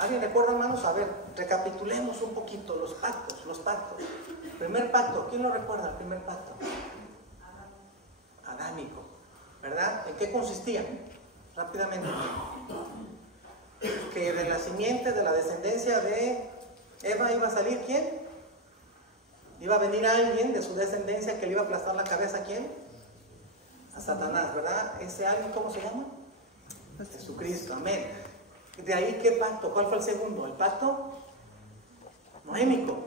¿Alguien recuerda, hermanos? A ver, recapitulemos un poquito los pactos, los pactos. Primer pacto, ¿quién lo recuerda el primer pacto? Adámico, ¿verdad? ¿En qué consistía? Rápidamente. Que de la simiente, de la descendencia de Eva iba a salir, ¿quién? Iba a venir alguien de su descendencia que le iba a aplastar la cabeza, ¿a quién? A Satanás, ¿verdad? ¿Ese alguien cómo se llama? Jesucristo, amén. De ahí, ¿qué pacto? ¿Cuál fue el segundo? El pacto noémico,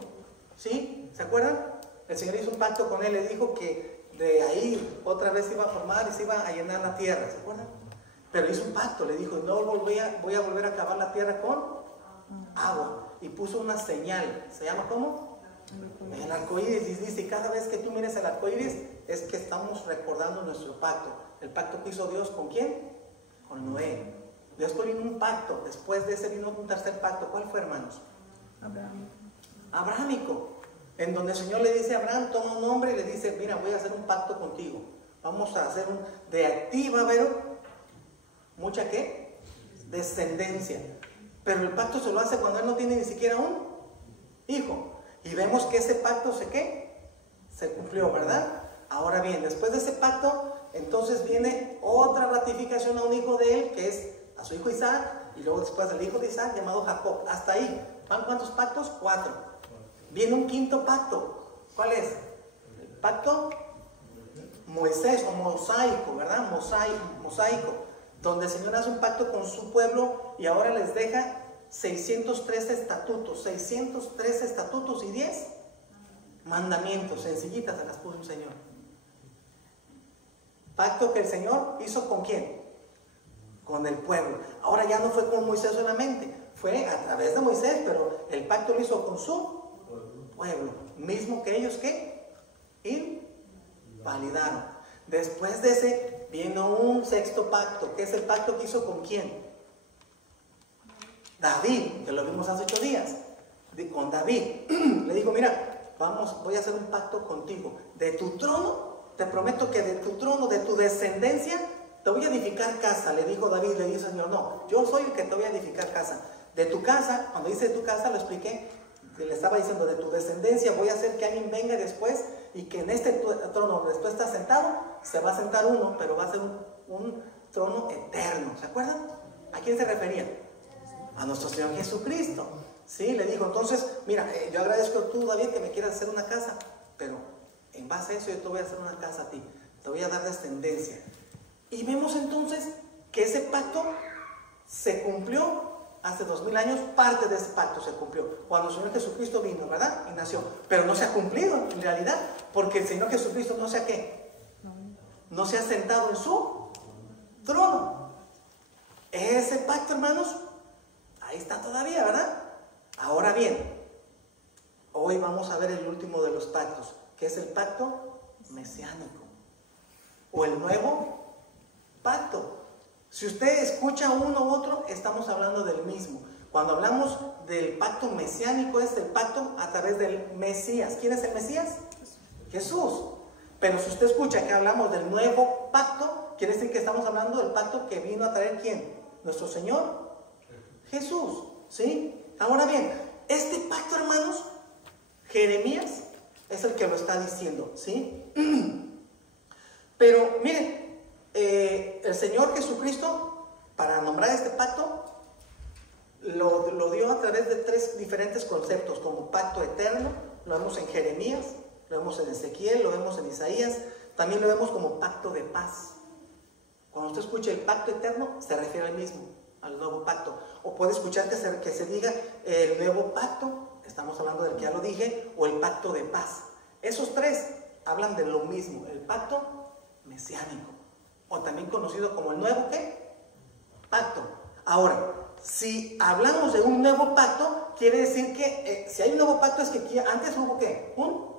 ¿sí? ¿Se acuerdan? El Señor hizo un pacto con él, le dijo que de ahí otra vez se iba a formar y se iba a llenar la tierra, ¿se acuerdan? Pero hizo un pacto, le dijo, no voy a volver a acabar la tierra con agua. Y puso una señal, ¿se llama cómo? El arco iris. Y dice, cada vez que tú mires el arco iris, es que estamos recordando nuestro pacto. El pacto que hizo Dios, ¿con quién? Con Noé. Después vino un pacto, después de ese vino un tercer pacto. ¿Cuál fue, hermanos? Abrahámico. En donde el Señor le dice a Abraham, toma un hombre y le dice, mira, voy a hacer un pacto contigo. Vamos a hacer de ti va a haber mucha, ¿qué? Descendencia. Pero el pacto se lo hace cuando él no tiene ni siquiera un hijo. Y vemos que ese pacto se cumplió, ¿verdad? Ahora bien, después de ese pacto, entonces viene otra ratificación a un hijo de él, que es a su hijo Isaac, y luego después del hijo de Isaac llamado Jacob. Hasta ahí. ¿Van cuántos pactos? 4. Viene un quinto pacto. ¿Cuál es? El pacto Moisés o mosaico, ¿verdad? Mosaico, donde el Señor hace un pacto con su pueblo y ahora les deja 613 estatutos y 10 mandamientos. Sencillitas se las puso el Señor. Pacto que el Señor hizo ¿con quién? Con el pueblo. Ahora ya no fue con Moisés solamente, fue a través de Moisés, pero el pacto lo hizo con su pueblo, mismo que ellos que invalidaron. Después de ese vino un sexto pacto, que es el pacto que hizo con quién? David, que lo vimos hace 8 días. Con David le dijo, mira, voy a hacer un pacto contigo. De tu trono, te prometo que de tu trono, de tu descendencia, te voy a edificar casa. Le dijo David, le dijo el Señor, no, yo soy el que te voy a edificar casa. De tu casa, cuando dice de tu casa, lo expliqué, le estaba diciendo, de tu descendencia voy a hacer que alguien venga después y que en este trono donde tú estás sentado, se va a sentar uno, pero va a ser un trono eterno. ¿Se acuerdan? ¿A quién se refería? A nuestro Señor Jesucristo. Sí, le dijo, entonces, mira, yo agradezco a tú, David, que me quieras hacer una casa, pero en base a eso yo te voy a hacer una casa a ti, te voy a dar descendencia. Y vemos entonces que ese pacto se cumplió hace 2000 años, parte de ese pacto se cumplió cuando el Señor Jesucristo vino, ¿verdad? Y nació, pero no se ha cumplido en realidad, porque el Señor Jesucristo no se ha ¿qué? No se ha sentado en su trono. Ese pacto, hermanos, ahí está todavía, ¿verdad? Ahora bien, hoy vamos a ver el último de los pactos, que es el pacto mesiánico o el nuevo pacto. Si usted escucha uno u otro, estamos hablando del mismo. Cuando hablamos del pacto mesiánico, es el pacto a través del Mesías. ¿Quién es el Mesías? Jesús. Pero si usted escucha que hablamos del nuevo pacto, quiere decir que estamos hablando del pacto que vino a traer ¿quién? Nuestro Señor Jesús. ¿Sí? Ahora bien, este pacto, hermanos, Jeremías es el que lo está diciendo, ¿sí? Pero miren, el Señor Jesucristo, para nombrar este pacto, lo dio a través de 3 diferentes conceptos, como pacto eterno, lo vemos en Jeremías, lo vemos en Ezequiel, lo vemos en Isaías, también lo vemos como pacto de paz. Cuando usted escucha el pacto eterno, se refiere al mismo, al nuevo pacto. O puede escuchar que se diga el nuevo pacto, estamos hablando del que ya lo dije, o el pacto de paz. Esos 3 hablan de lo mismo, el pacto mesiánico, o también conocido como el nuevo ¿qué? Pacto. Ahora, si hablamos de un nuevo pacto, quiere decir que si hay un nuevo pacto es que antes hubo ¿qué? Un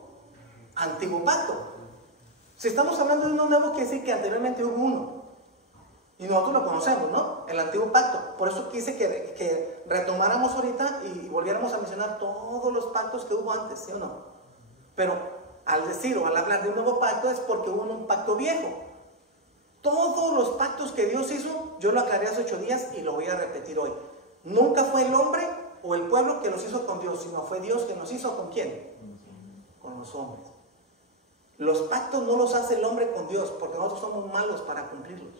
antiguo pacto. Si estamos hablando de uno nuevo, quiere decir que anteriormente hubo uno. Y nosotros lo conocemos, ¿no? El antiguo pacto. Por eso quise que retomáramos ahorita y volviéramos a mencionar todos los pactos que hubo antes, ¿sí o no? Pero al decir o al hablar de un nuevo pacto es porque hubo un pacto viejo. Todos los pactos que Dios hizo, yo lo aclaré hace 8 días y lo voy a repetir hoy. Nunca fue el hombre o el pueblo que los hizo con Dios, sino fue Dios que nos hizo ¿con quién? Con los hombres. Los pactos no los hace el hombre con Dios, porque nosotros somos malos para cumplirlos.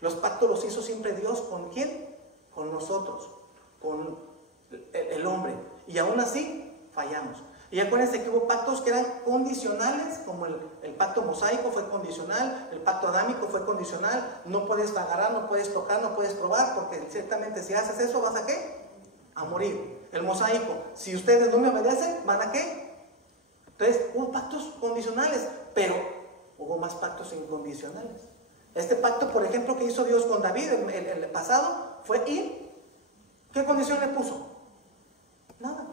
Los pactos los hizo siempre Dios, ¿con quién? Con nosotros, con el hombre. Y aún así fallamos. Y acuérdense que hubo pactos que eran condicionales, como el pacto mosaico fue condicional, el pacto adámico fue condicional. No puedes agarrar, no puedes tocar, no puedes probar, porque ciertamente si haces eso, ¿vas a qué? A morir. El mosaico, si ustedes no me obedecen, ¿van a qué? Entonces, hubo pactos condicionales, pero hubo más pactos incondicionales. Este pacto, por ejemplo, que hizo Dios con David, el pasado, fue ir. ¿Qué condición le puso? Nada.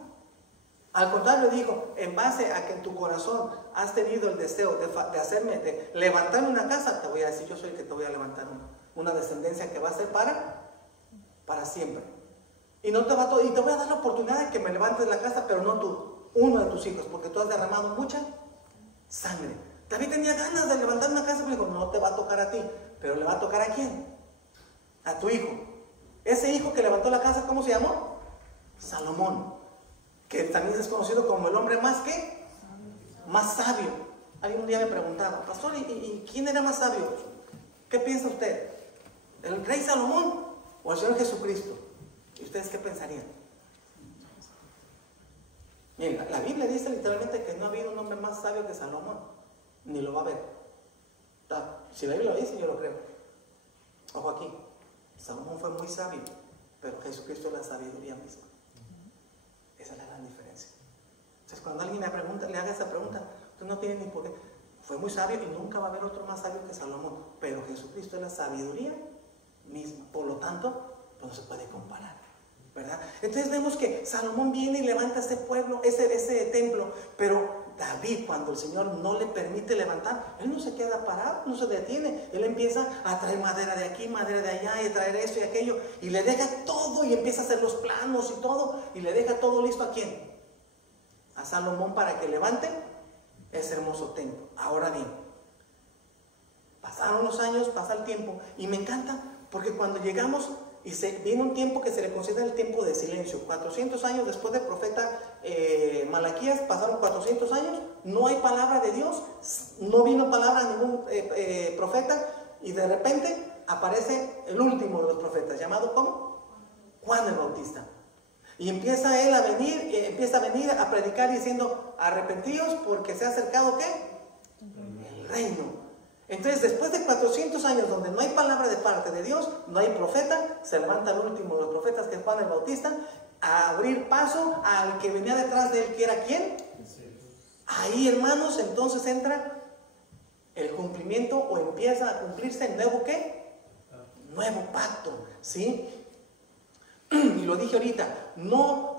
Al contrario, dijo, en base a que en tu corazón has tenido el deseo de levantarme una casa, te voy a decir, yo soy el que te voy a levantar una descendencia que va a ser para siempre. Y te voy a dar la oportunidad de que me levantes la casa, pero no tú, uno de tus hijos, porque tú has derramado mucha sangre. David tenía ganas de levantar una casa, pero dijo, no te va a tocar a ti, pero le va a tocar ¿a quién? A tu hijo. Ese hijo que levantó la casa, ¿cómo se llamó? Salomón, que también es conocido como el hombre más sabio. Alguien un día me preguntaba, pastor, ¿y quién era más sabio? ¿Qué piensa usted? ¿El rey Salomón o el Señor Jesucristo? ¿Y ustedes qué pensarían? Miren, la Biblia dice literalmente que no ha habido un hombre más sabio que Salomón, ni lo va a haber. Si la Biblia lo dice, yo lo creo. Ojo aquí, Salomón fue muy sabio, pero Jesucristo es la sabiduría misma. Esa es la gran diferencia. Entonces, cuando alguien le haga esa pregunta, usted no tiene ni por qué. Fue muy sabio y nunca va a haber otro más sabio que Salomón, pero Jesucristo es la sabiduría misma. Por lo tanto, pues no se puede comparar, ¿verdad? Entonces vemos que Salomón viene y levanta ese pueblo, ese templo, pero David, cuando el Señor no le permite levantar, él no se queda parado, no se detiene. Él empieza a traer madera de aquí, madera de allá, y traer esto y aquello, y le deja todo, y empieza a hacer los planos y todo, y le deja todo listo ¿a quién? A Salomón, para que levante ese hermoso templo. Ahora bien, pasaron los años, pasa el tiempo, y me encanta, porque cuando llegamos, y viene un tiempo que se le considera el tiempo de silencio. 400 años después del profeta Malaquías, pasaron 400 años, no hay palabra de Dios, no vino palabra de ningún profeta, y de repente aparece el último de los profetas, llamado ¿cómo? Juan el Bautista. Y empieza él a venir, a predicar diciendo, arrepentíos porque se ha acercado ¿qué? El reino. Entonces, después de 400 años donde no hay palabra de parte de Dios, no hay profeta, se levanta el último de los profetas, que es Juan el Bautista, a abrir paso al que venía detrás de él, que era ¿quién? Ahí, hermanos, entonces entra el cumplimiento, o empieza a cumplirse el nuevo ¿qué? Nuevo pacto, ¿sí? Y lo dije ahorita, no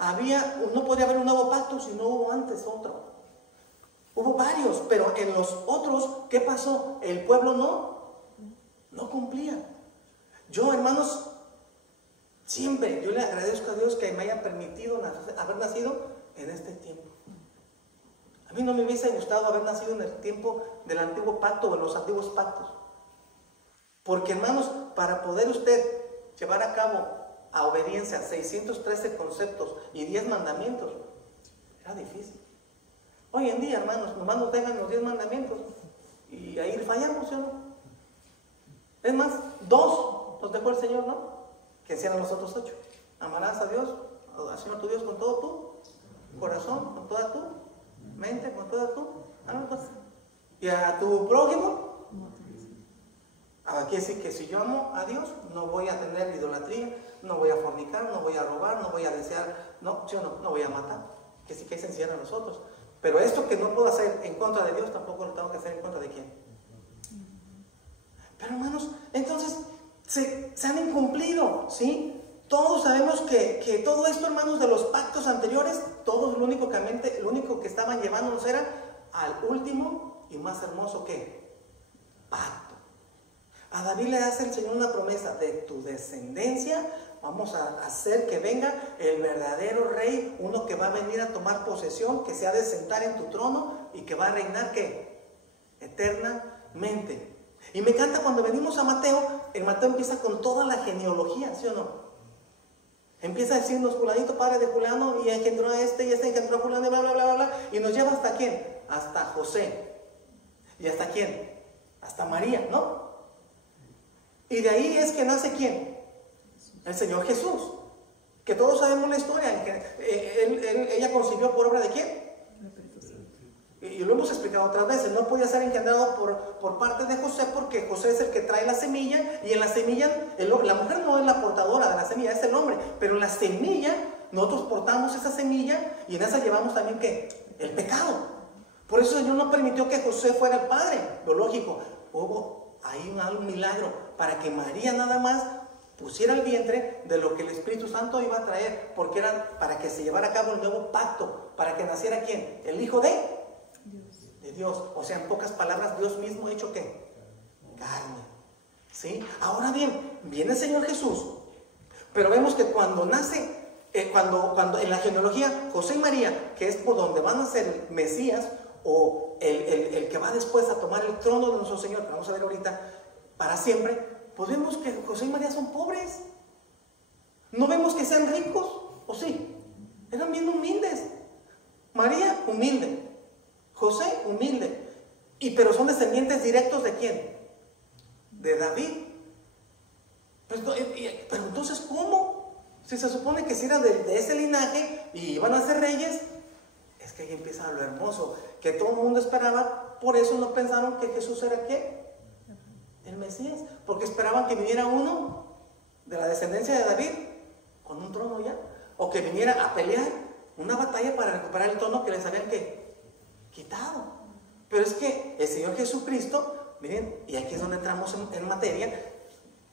podía haber un nuevo pacto si no hubo antes otro. Hubo varios, pero en los otros, ¿qué pasó? El pueblo no cumplía. Yo, hermanos, siempre yo le agradezco a Dios que me haya permitido haber nacido en este tiempo. A mí no me hubiese gustado haber nacido en el tiempo del antiguo pacto o en los antiguos pactos. Porque, hermanos, para poder usted llevar a cabo a obediencia 613 conceptos y 10 mandamientos, era difícil. Hoy en día, hermanos, nomás nos dejan los 10 mandamientos y ahí fallamos, ¿sí o no? Es más, 2 nos dejó el Señor, ¿no? Que hicieran los otros 8. Amarás a Dios, al Señor tu Dios con todo tu corazón, con toda tu mente, con toda tu alma. Y a tu prójimo. Ahora quiere decir que si yo amo a Dios, no voy a tener idolatría, no voy a fornicar, no voy a robar, no voy a desear, no, ¿sí o no? No voy a matar. Que sí que se encierran a nosotros. Pero esto que no puedo hacer en contra de Dios, tampoco lo tengo que hacer en contra de quién. Pero, hermanos, entonces se han incumplido, ¿sí? Todos sabemos que todo esto, hermanos, de los pactos anteriores, todos lo único que estaban llevándonos era al último y más hermoso ¿qué? Pacto. A David le hace el Señor una promesa: de tu descendencia vamos a hacer que venga el verdadero rey, uno que va a venir a tomar posesión, que se ha de sentar en tu trono y que va a reinar ¿qué? Eternamente. Y me encanta cuando venimos a Mateo, en Mateo empieza con toda la genealogía, ¿sí o no? Empieza diciendo fulanito padre de fulano y engendró a este y este engendró a fulano y bla, bla, bla, bla, bla. Y nos lleva hasta quién? Hasta José. ¿Y hasta quién? Hasta María, ¿no? Y de ahí es que nace ¿quién? El Señor Jesús. Que todos sabemos la historia. Ella concibió por obra de ¿quién? Y lo hemos explicado otras veces. No podía ser engendrado por parte de José, porque José es el que trae la semilla, y en la semilla, la mujer no es la portadora de la semilla, es el hombre, pero en la semilla nosotros portamos esa semilla, y en esa llevamos también ¿qué? El pecado. Por eso el Señor no permitió que José fuera el padre biológico. Hubo ahí un milagro para que María nada más pusiera el vientre de lo que el Espíritu Santo iba a traer, porque era para que se llevara a cabo el nuevo pacto, para que naciera ¿quién? El Hijo de Dios. O sea, en pocas palabras, Dios mismo hecho ¿qué? Carne. ¿Sí? Ahora bien, viene el Señor Jesús, pero vemos que cuando nace, cuando en la genealogía, José y María, que es por donde van a ser el Mesías, o el que va después a tomar el trono de nuestro Señor, que vamos a ver ahorita, para siempre, pues vemos que José y María son pobres. No vemos que sean ricos, ¿o sí? Eran bien humildes. María, humilde. José, humilde. Pero son descendientes directos ¿de quién? De David. Pero entonces, ¿cómo? Si se supone que si era de ese linaje y iban a ser reyes. Es que ahí empieza lo hermoso, que todo el mundo esperaba. Por eso no pensaron que Jesús era ¿qué? El Mesías. Porque esperaban que viniera uno de la descendencia de David con un trono ya, o que viniera a pelear una batalla para recuperar el trono que les habían ¿qué? Quitado. Pero es que el Señor Jesucristo, miren, y aquí es donde entramos en materia,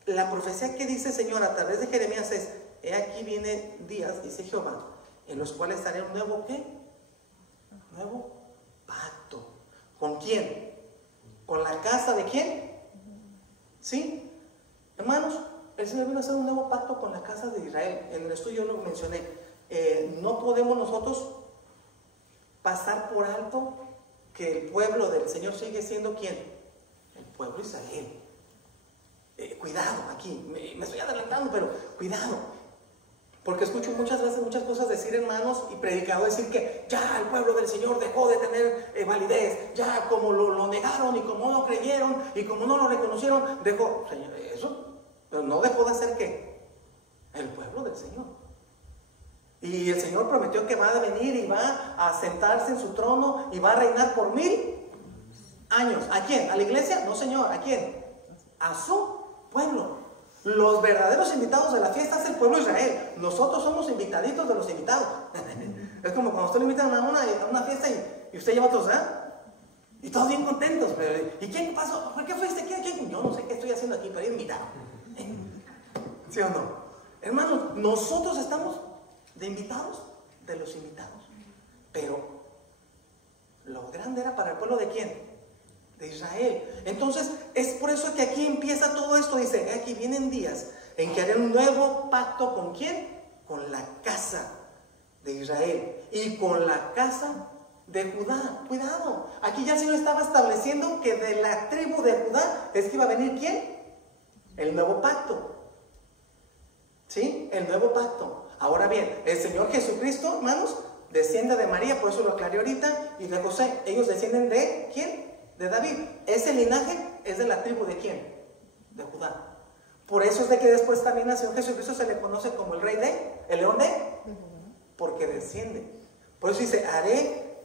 la profecía que dice el Señor a través de Jeremías es: he aquí viene días, dice Jehová, en los cuales haré un nuevo ¿qué? Nuevo pacto. ¿Con quién? ¿Con la casa de quién? ¿Sí? Hermanos, el Señor vino a hacer un nuevo pacto con la casa de Israel. En el estudio lo mencioné. No podemos nosotros pasar por alto que el pueblo del Señor sigue siendo ¿quién? El pueblo Israel. Cuidado aquí, me estoy adelantando, pero cuidado. Porque escucho muchas veces muchas cosas decir, hermanos, y predicadores decir que ya el pueblo del Señor dejó de tener validez, ya como lo negaron y como no creyeron y como no lo reconocieron, dejó. Señor, eso, pero no dejó de ser ¿qué? El pueblo del Señor. Y el Señor prometió que va a venir y va a sentarse en su trono y va a reinar por 1000 años. ¿A quién? ¿A la iglesia? No, Señor. ¿A quién? A su pueblo. Los verdaderos invitados de la fiesta es el pueblo de Israel. Nosotros somos invitaditos de los invitados. Es como cuando usted lo invitan a una fiesta y usted lleva a otros, y todos bien contentos. Pero, ¿y quién pasó? ¿Por qué fuiste? ¿Quién? Yo no sé qué estoy haciendo aquí, pero he invitado. ¿Sí o no? Hermanos, nosotros estamos de invitados de los invitados. Pero lo grande era para el pueblo de quién? De Israel. Entonces es por eso que aquí empieza todo esto. Dice: aquí vienen días en que haré un nuevo pacto. ¿Con quién? Con la casa de Israel y con la casa de Judá. Cuidado, aquí ya el Señor estaba estableciendo que de la tribu de Judá es que iba a venir ¿quién? El nuevo pacto. ¿Sí? El nuevo pacto. Ahora bien, el Señor Jesucristo, hermanos, desciende de María, por eso lo aclaré ahorita, y de José. Ellos descienden de ¿quién? De David. Ese linaje es de la tribu de ¿quién? De Judá. Por eso es de que después también al Señor Jesucristo se le conoce como el rey el león de, porque desciende. Por eso dice: haré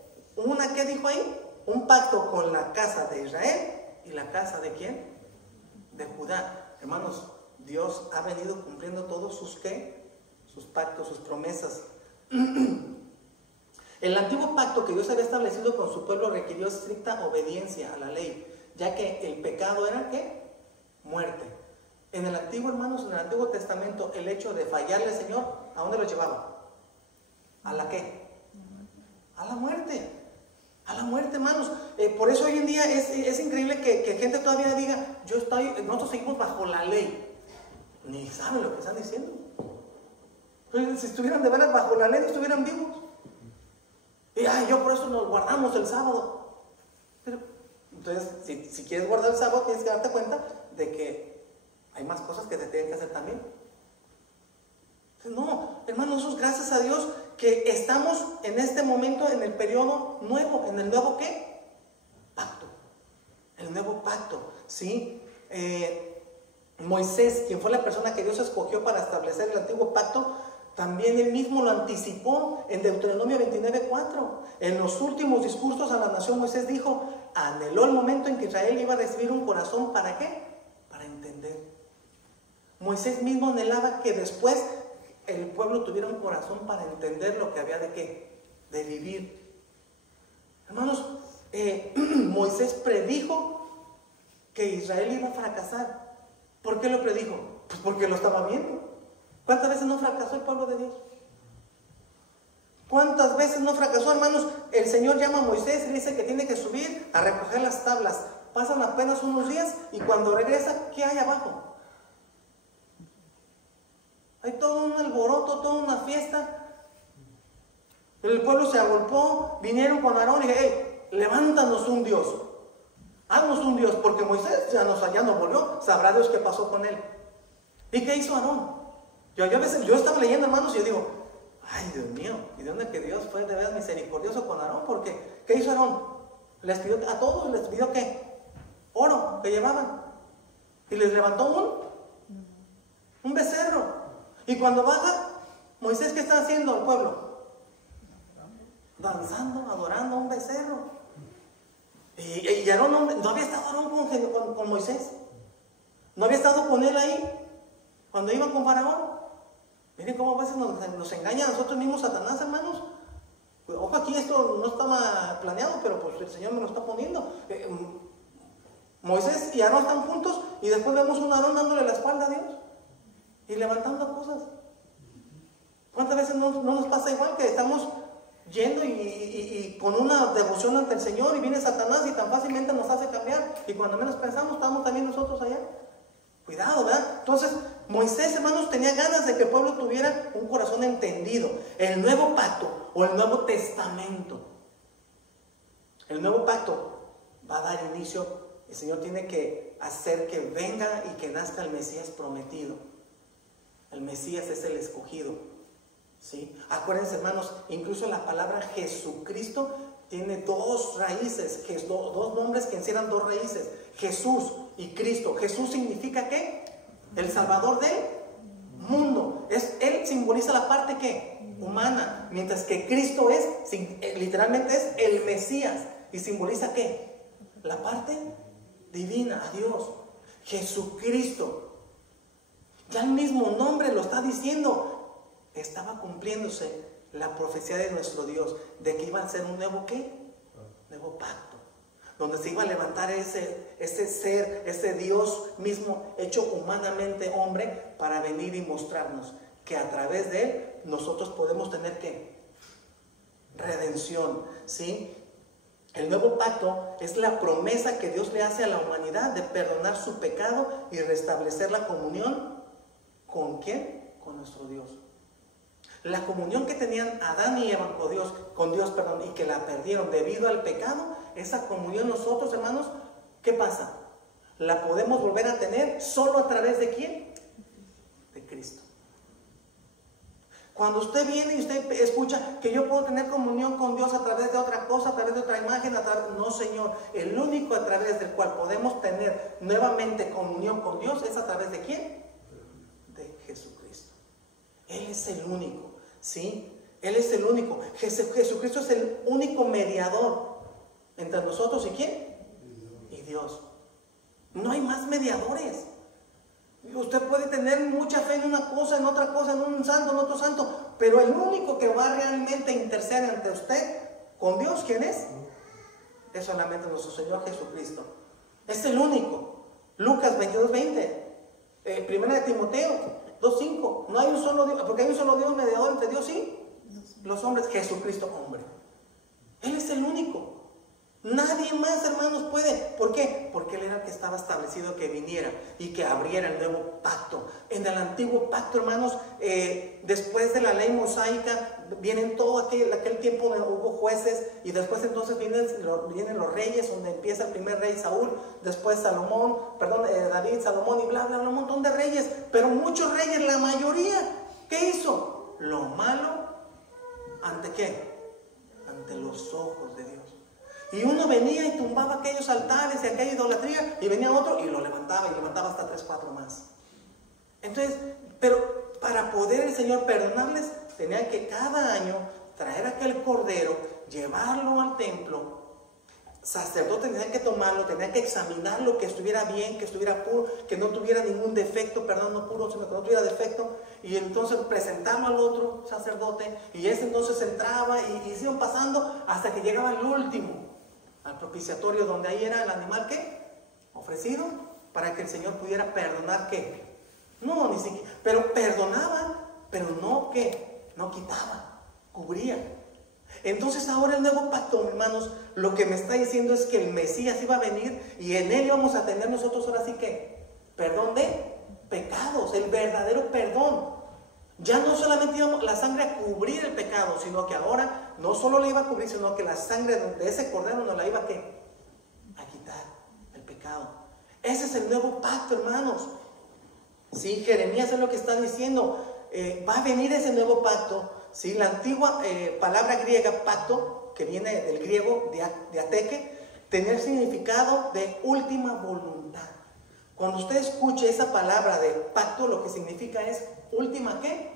¿qué dijo ahí? Un pacto con la casa de Israel y la casa de ¿quién? De Judá. Hermanos, Dios ha venido cumpliendo todos sus ¿qué? Sus pactos, sus promesas. El antiguo pacto que Dios había establecido con su pueblo requirió estricta obediencia a la ley, ya que el pecado era ¿qué? Muerte. En el antiguo, hermanos, en el Antiguo Testamento, el hecho de fallarle al Señor, ¿a dónde lo llevaba? ¿A la qué? A la muerte. A la muerte, hermanos. Por eso hoy en día es increíble que gente todavía diga: nosotros seguimos bajo la ley. Ni saben lo que están diciendo. Si estuvieran de veras bajo la ley, no estuvieran vivos. Y yo por eso nos guardamos el sábado. Pero, entonces, si quieres guardar el sábado, tienes que darte cuenta de que hay más cosas que se tienen que hacer también. No, hermanos, nosotros gracias a Dios que estamos en este momento en el periodo nuevo, en el nuevo ¿qué? Pacto. El nuevo pacto, ¿sí? Moisés, quien fue la persona que Dios escogió para establecer el antiguo pacto, también él mismo lo anticipó en Deuteronomio 29:4. En los últimos discursos a la nación, Moisés dijo: anheló el momento en que Israel iba a recibir un corazón, ¿para qué? Para entender. Moisés mismo anhelaba que después el pueblo tuviera un corazón para entender lo que había de qué, de vivir. Hermanos, Moisés predijo que Israel iba a fracasar. ¿Por qué lo predijo? Pues porque lo estaba viendo. ¿Cuántas veces no fracasó el pueblo de Dios? ¿Cuántas veces no fracasó, hermanos? El Señor llama a Moisés y dice que tiene que subir a recoger las tablas. Pasan apenas unos días y cuando regresa, ¿qué hay abajo? Hay todo un alboroto, toda una fiesta. El pueblo se agolpó, vinieron con Aarón y dijeron: hey, levántanos un Dios. Haznos un Dios, porque Moisés ya no volvió. Sabrá Dios qué pasó con él. ¿Y qué hizo Aarón? Yo a veces, yo estaba leyendo, hermanos, y yo digo: ay, Dios mío, ¿y de dónde que Dios fue de verdad misericordioso con Aarón? Porque, ¿qué hizo Aarón? Les pidió a todos, les pidió ¿qué? Oro que llevaban. Y les levantó un becerro. Y cuando baja, Moisés, ¿qué está haciendo al pueblo? Danzando, adorando a un becerro. Y Aarón no había estado Aarón con Moisés. No había estado con él ahí cuando iban con Faraón. Miren cómo a veces nos engaña a nosotros mismos Satanás, hermanos. Pues, ojo, aquí esto no estaba planeado, pero pues el Señor me lo está poniendo. Moisés y Aarón están juntos y después vemos un Aarón dándole la espalda a Dios y levantando cosas. ¿Cuántas veces no nos pasa igual que estamos yendo y con una devoción ante el Señor y viene Satanás y tan fácilmente nos hace cambiar? Y cuando menos pensamos, estamos también nosotros allá. Cuidado, ¿verdad? Entonces, Moisés, hermanos, tenía ganas de que el pueblo tuviera un corazón entendido. El nuevo pacto o el nuevo testamento. El nuevo pacto va a dar inicio. El Señor tiene que hacer que venga y que nazca el Mesías prometido. El Mesías es el escogido, ¿sí? Acuérdense, hermanos, incluso la palabra Jesucristo tiene dos raíces, dos nombres que encierran dos raíces: Jesús y Cristo. Jesús significa ¿qué? El Salvador del mundo. Él simboliza la parte ¿qué? Humana, mientras que Cristo literalmente es el Mesías y simboliza ¿qué? La parte divina, a Dios. Jesucristo. Ya el mismo nombre lo está diciendo. Estaba cumpliéndose la profecía de nuestro Dios de que iba a ser un nuevo ¿qué? Nuevo pacto, donde se iba a levantar ese ser, ese Dios mismo hecho humanamente hombre, para venir y mostrarnos que a través de él nosotros podemos tener ¿qué? Redención, ¿sí? El nuevo pacto es la promesa que Dios le hace a la humanidad de perdonar su pecado y restablecer la comunión. ¿Con quién? Con nuestro Dios. La comunión que tenían Adán y Eva con Dios, y que la perdieron debido al pecado, esa comunión nosotros, hermanos, ¿qué pasa? La podemos volver a tener solo a través de ¿quién? De Cristo. Cuando usted viene y usted escucha que yo puedo tener comunión con Dios a través de otra cosa, a través de otra imagen, no, Señor. El único a través del cual podemos tener nuevamente comunión con Dios es a través de ¿quién? De Jesucristo. Él es el único, ¿sí? Él es el único. Jesucristo es el único mediador entre nosotros y ¿quién? Y Dios. No hay más mediadores. Usted puede tener mucha fe en una cosa, en otra cosa, en un santo, en otro santo, pero el único que va realmente a interceder ante usted con Dios, ¿quién es? Es solamente nuestro Señor Jesucristo. Es el único. Lucas 22:20, Primera de Timoteo 2:5. No hay un solo Dios, porque hay un solo Dios mediador entre Dios y los hombres, Jesucristo hombre. Él es el único. Nadie más, hermanos, puede. ¿Por qué? Porque Él era el que estaba establecido que viniera y que abriera el nuevo pacto. En el antiguo pacto, hermanos, después de la ley mosaica, vienen todo aquel tiempo donde hubo jueces, y después entonces vienen los reyes, donde empieza el primer rey Saúl, después David, Salomón y bla, bla, bla, un montón de reyes. Pero muchos reyes, la mayoría, ¿qué hizo? lo malo, ¿ante qué? Ante los ojos de Dios. Y uno venía y tumbaba aquellos altares y aquella idolatría, y venía otro y lo levantaba, y levantaba hasta 3, 4 más. Entonces, pero para poder el Señor perdonarles, tenía que cada año traer aquel cordero, llevarlo al templo. Sacerdote tenía que tomarlo, tenía que examinarlo, que estuviera bien, que estuviera puro, que no tuviera ningún defecto, perdón, no puro, sino que no tuviera defecto, y entonces presentarlo al otro sacerdote, y ese entonces entraba y se iban pasando hasta que llegaba el último, al propiciatorio, donde ahí era el animal que ofrecido para que el Señor pudiera perdonar. ¿Qué? No, ni siquiera, pero perdonaba, pero no que no quitaba, cubría. Entonces ahora el nuevo pacto, hermanos, lo que me está diciendo es que el Mesías iba a venir y en él íbamos a tener nosotros ahora sí que perdón de pecados, el verdadero perdón. Ya no solamente íbamos la sangre a cubrir el pecado, sino que ahora no solo le iba a cubrir, sino que la sangre de ese cordero nos la iba a ¿qué? A quitar el pecado. Ese es el nuevo pacto, hermanos. Sí, Jeremías es lo que está diciendo. Va a venir ese nuevo pacto. Sí, la antigua palabra griega pacto, que viene del griego de ateque, tenía el significado de última voluntad. Cuando usted escuche esa palabra de pacto, lo que significa es última ¿qué?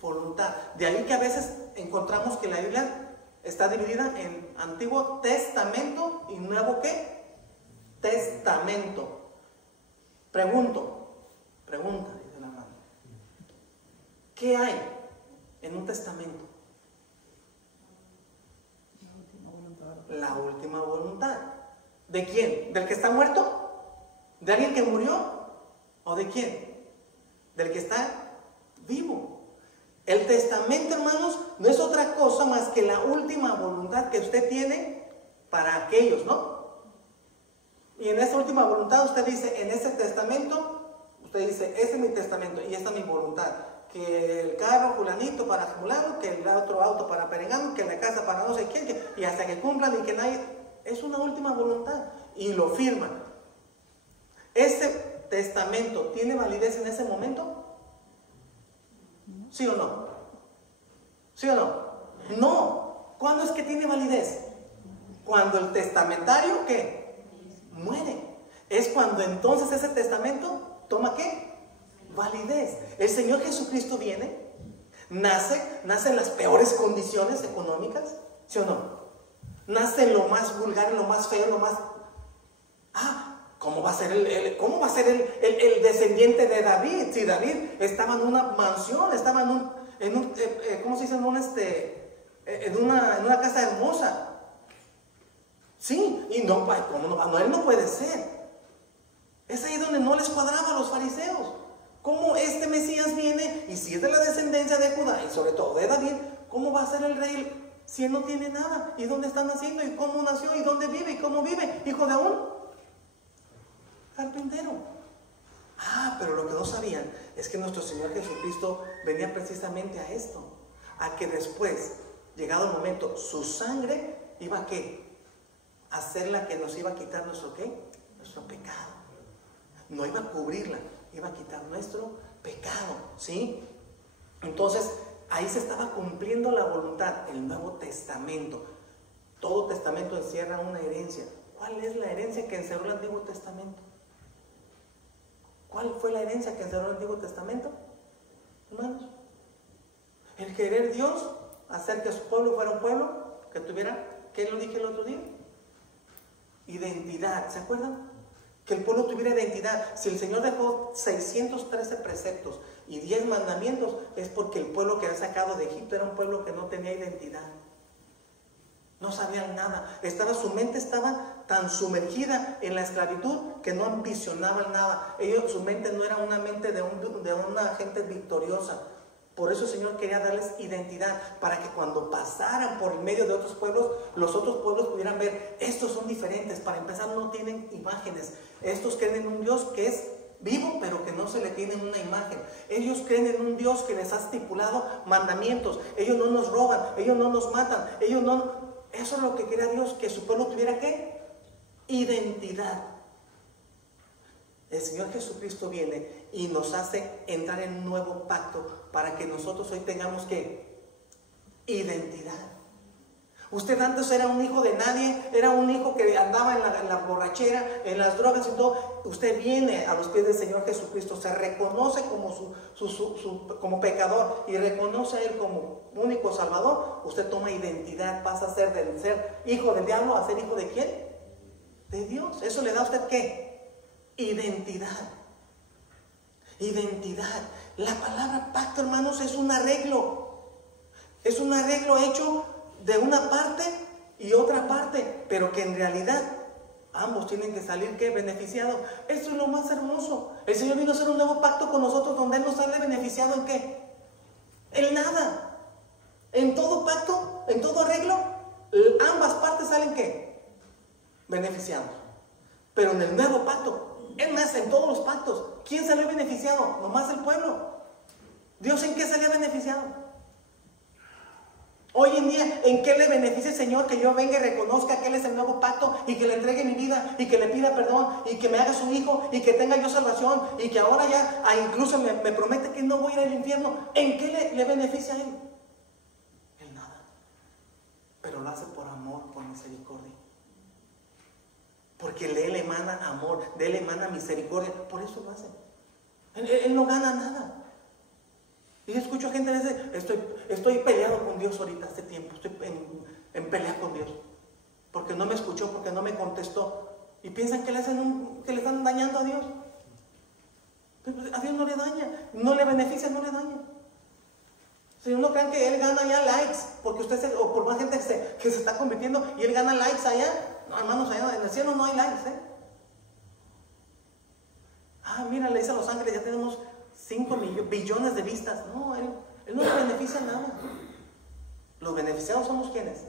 Voluntad. De ahí que a veces encontramos que la Biblia está dividida en Antiguo Testamento y Nuevo ¿qué? Testamento. Pregunta, dice la mano. ¿Qué hay en un testamento? La última voluntad. ¿De quién? ¿Del que está muerto? ¿De alguien que murió? ¿O de quién? Del que está vivo. El testamento, hermanos, no es otra cosa más que la última voluntad que usted tiene para aquellos, ¿no? Y en esa última voluntad usted dice, en ese testamento, usted dice, ese es mi testamento y esta es mi voluntad. Que el carro fulanito para fulano, que el otro auto para perengano, que la casa para no sé quién, y hasta que cumplan y que nadie... Es una última voluntad y lo firman. ¿Ese testamento tiene validez en ese momento? ¿Sí o no? ¿Sí o no? No. ¿Cuándo es que tiene validez? Cuando el testamentario, ¿qué? Muere. Es cuando entonces ese testamento toma ¿qué? Validez. El Señor Jesucristo viene, nace en las peores condiciones económicas, ¿sí o no? Nace en lo más vulgar, en lo más feo, en lo más... ¿Cómo va a ser el descendiente de David? Si David estaba en una mansión, estaba en un ¿cómo se dice? En una casa hermosa. Sí, y no, ¿cómo no? Él no puede ser. Es ahí donde no les cuadraba a los fariseos. ¿Cómo este Mesías viene? Y si es de la descendencia de Judá, y sobre todo de David, ¿cómo va a ser el rey si él no tiene nada? ¿Y dónde está naciendo? ¿Y cómo nació? ¿Y dónde vive? ¿Y cómo vive? ¿Hijo de un carpintero? Pero lo que no sabían es que nuestro Señor Jesucristo venía precisamente a esto, a que después, llegado el momento, su sangre iba a ¿qué? A ser la que nos iba a quitar nuestro ¿qué? Nuestro pecado. No iba a cubrirla, iba a quitar nuestro pecado, ¿sí? Entonces, ahí se estaba cumpliendo la voluntad, el Nuevo Testamento. Todo testamento encierra una herencia. ¿Cuál es la herencia que encerró el Antiguo Testamento? ¿Cuál fue la herencia que encerró el Antiguo Testamento? Hermanos, el querer Dios hacer que su pueblo fuera un pueblo que tuviera, ¿qué lo dije el otro día? Identidad, ¿se acuerdan? Que el pueblo tuviera identidad. Si el Señor dejó 613 preceptos y 10 mandamientos, es porque el pueblo que había sacado de Egipto era un pueblo que no tenía identidad. No sabían nada. Su mente estaba tan sumergida en la esclavitud que no ambicionaban nada. Su mente no era una mente de una gente victoriosa. Por eso el Señor quería darles identidad, para que cuando pasaran por medio de otros pueblos, los otros pueblos pudieran ver, estos son diferentes. Para empezar, no tienen imágenes. Estos creen en un Dios que es vivo, pero que no se le tiene una imagen. Ellos creen en un Dios que les ha estipulado mandamientos. Ellos no nos roban, ellos no nos matan, ellos no... Eso es lo que quería Dios, que su pueblo tuviera ¿qué? Identidad. El Señor Jesucristo viene y nos hace entrar en un nuevo pacto para que nosotros hoy tengamos ¿qué? Identidad. Usted antes era un hijo de nadie, era un hijo que andaba en la borrachera, en las drogas y todo. Usted viene a los pies del Señor Jesucristo, se reconoce como como pecador y reconoce a Él como único Salvador. Usted toma identidad, pasa a ser de ser hijo del diablo a ser hijo de ¿quién? De Dios. Eso le da a usted ¿qué? Identidad. Identidad. La palabra pacto, hermanos, es un arreglo. Es un arreglo hecho de una parte y otra parte, pero que en realidad ambos tienen que salir ¿qué? Beneficiados. Eso es lo más hermoso. El Señor vino a hacer un nuevo pacto con nosotros donde Él nos sale beneficiado ¿en qué? En nada. En todo pacto, en todo arreglo, ambas partes salen ¿qué? Beneficiados. Pero en el nuevo pacto, es más, en todos los pactos, ¿quién salió beneficiado? Nomás el pueblo. ¿Dios en qué salía beneficiado? Hoy en día, ¿en qué le beneficia el Señor que yo venga y reconozca que Él es el nuevo pacto y que le entregue mi vida y que le pida perdón y que me haga su hijo y que tenga yo salvación y que ahora ya incluso me promete que no voy a ir al infierno? ¿En qué le beneficia a Él? En nada. Pero lo hace por amor, por misericordia. Porque de Él emana amor, de Él emana misericordia. Por eso lo hace. Él no gana nada. Y yo escucho a gente a veces, estoy peleado con Dios ahorita, hace tiempo, estoy en pelea con Dios. Porque no me escuchó, porque no me contestó. Y piensan que le están dañando a Dios. A Dios no le daña, no le beneficia, no le daña. Si no crean que Él gana ya likes, porque o por más gente que se está convirtiendo y Él gana likes allá. No, hermanos, allá en el cielo no hay likes, mira, le dice a los ángeles, ya tenemos 5 billones de vistas. No, Él no le beneficia nada. Los beneficiados somos quienes.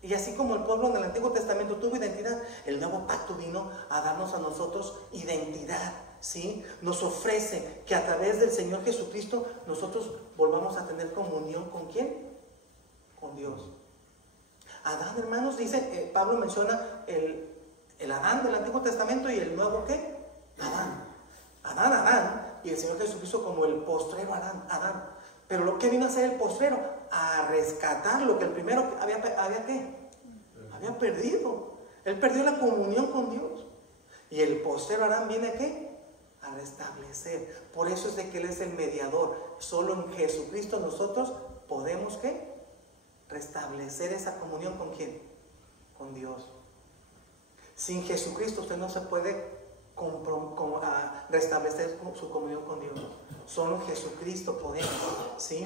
Y así como el pueblo en el Antiguo Testamento tuvo identidad, el nuevo pacto vino a darnos a nosotros identidad, ¿sí? Nos ofrece que a través del Señor Jesucristo nosotros volvamos a tener comunión ¿con quién? Con Dios. Adán, hermanos, dice, Pablo menciona el Adán del Antiguo Testamento y el nuevo ¿qué? Adán. Y el Señor Jesucristo como el postrero Adán. Pero lo que vino a hacer el postrero, a rescatar lo que el primero había ¿qué? Había perdido. Él perdió la comunión con Dios. Y el postrero Adán viene ¿a qué? A restablecer. Por eso es de que Él es el mediador. Solo en Jesucristo nosotros podemos ¿qué? Restablecer esa comunión ¿con quién? Con Dios. Sin Jesucristo usted no se puede restablecer su comunión con Dios. Solo en Jesucristo podemos, ¿sí?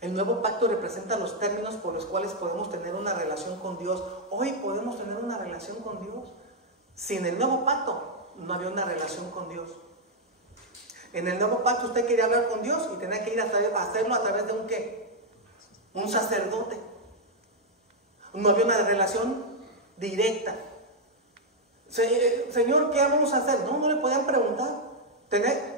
El nuevo pacto representa los términos por los cuales podemos tener una relación con Dios. Hoy podemos tener una relación con Dios. Sin el nuevo pacto no había una relación con Dios. En el nuevo pacto usted quería hablar con Dios y tenía que ir a hacerlo a través de un ¿qué? Un sacerdote. No había una relación directa. Señor, ¿qué vamos a hacer? No le podían preguntar.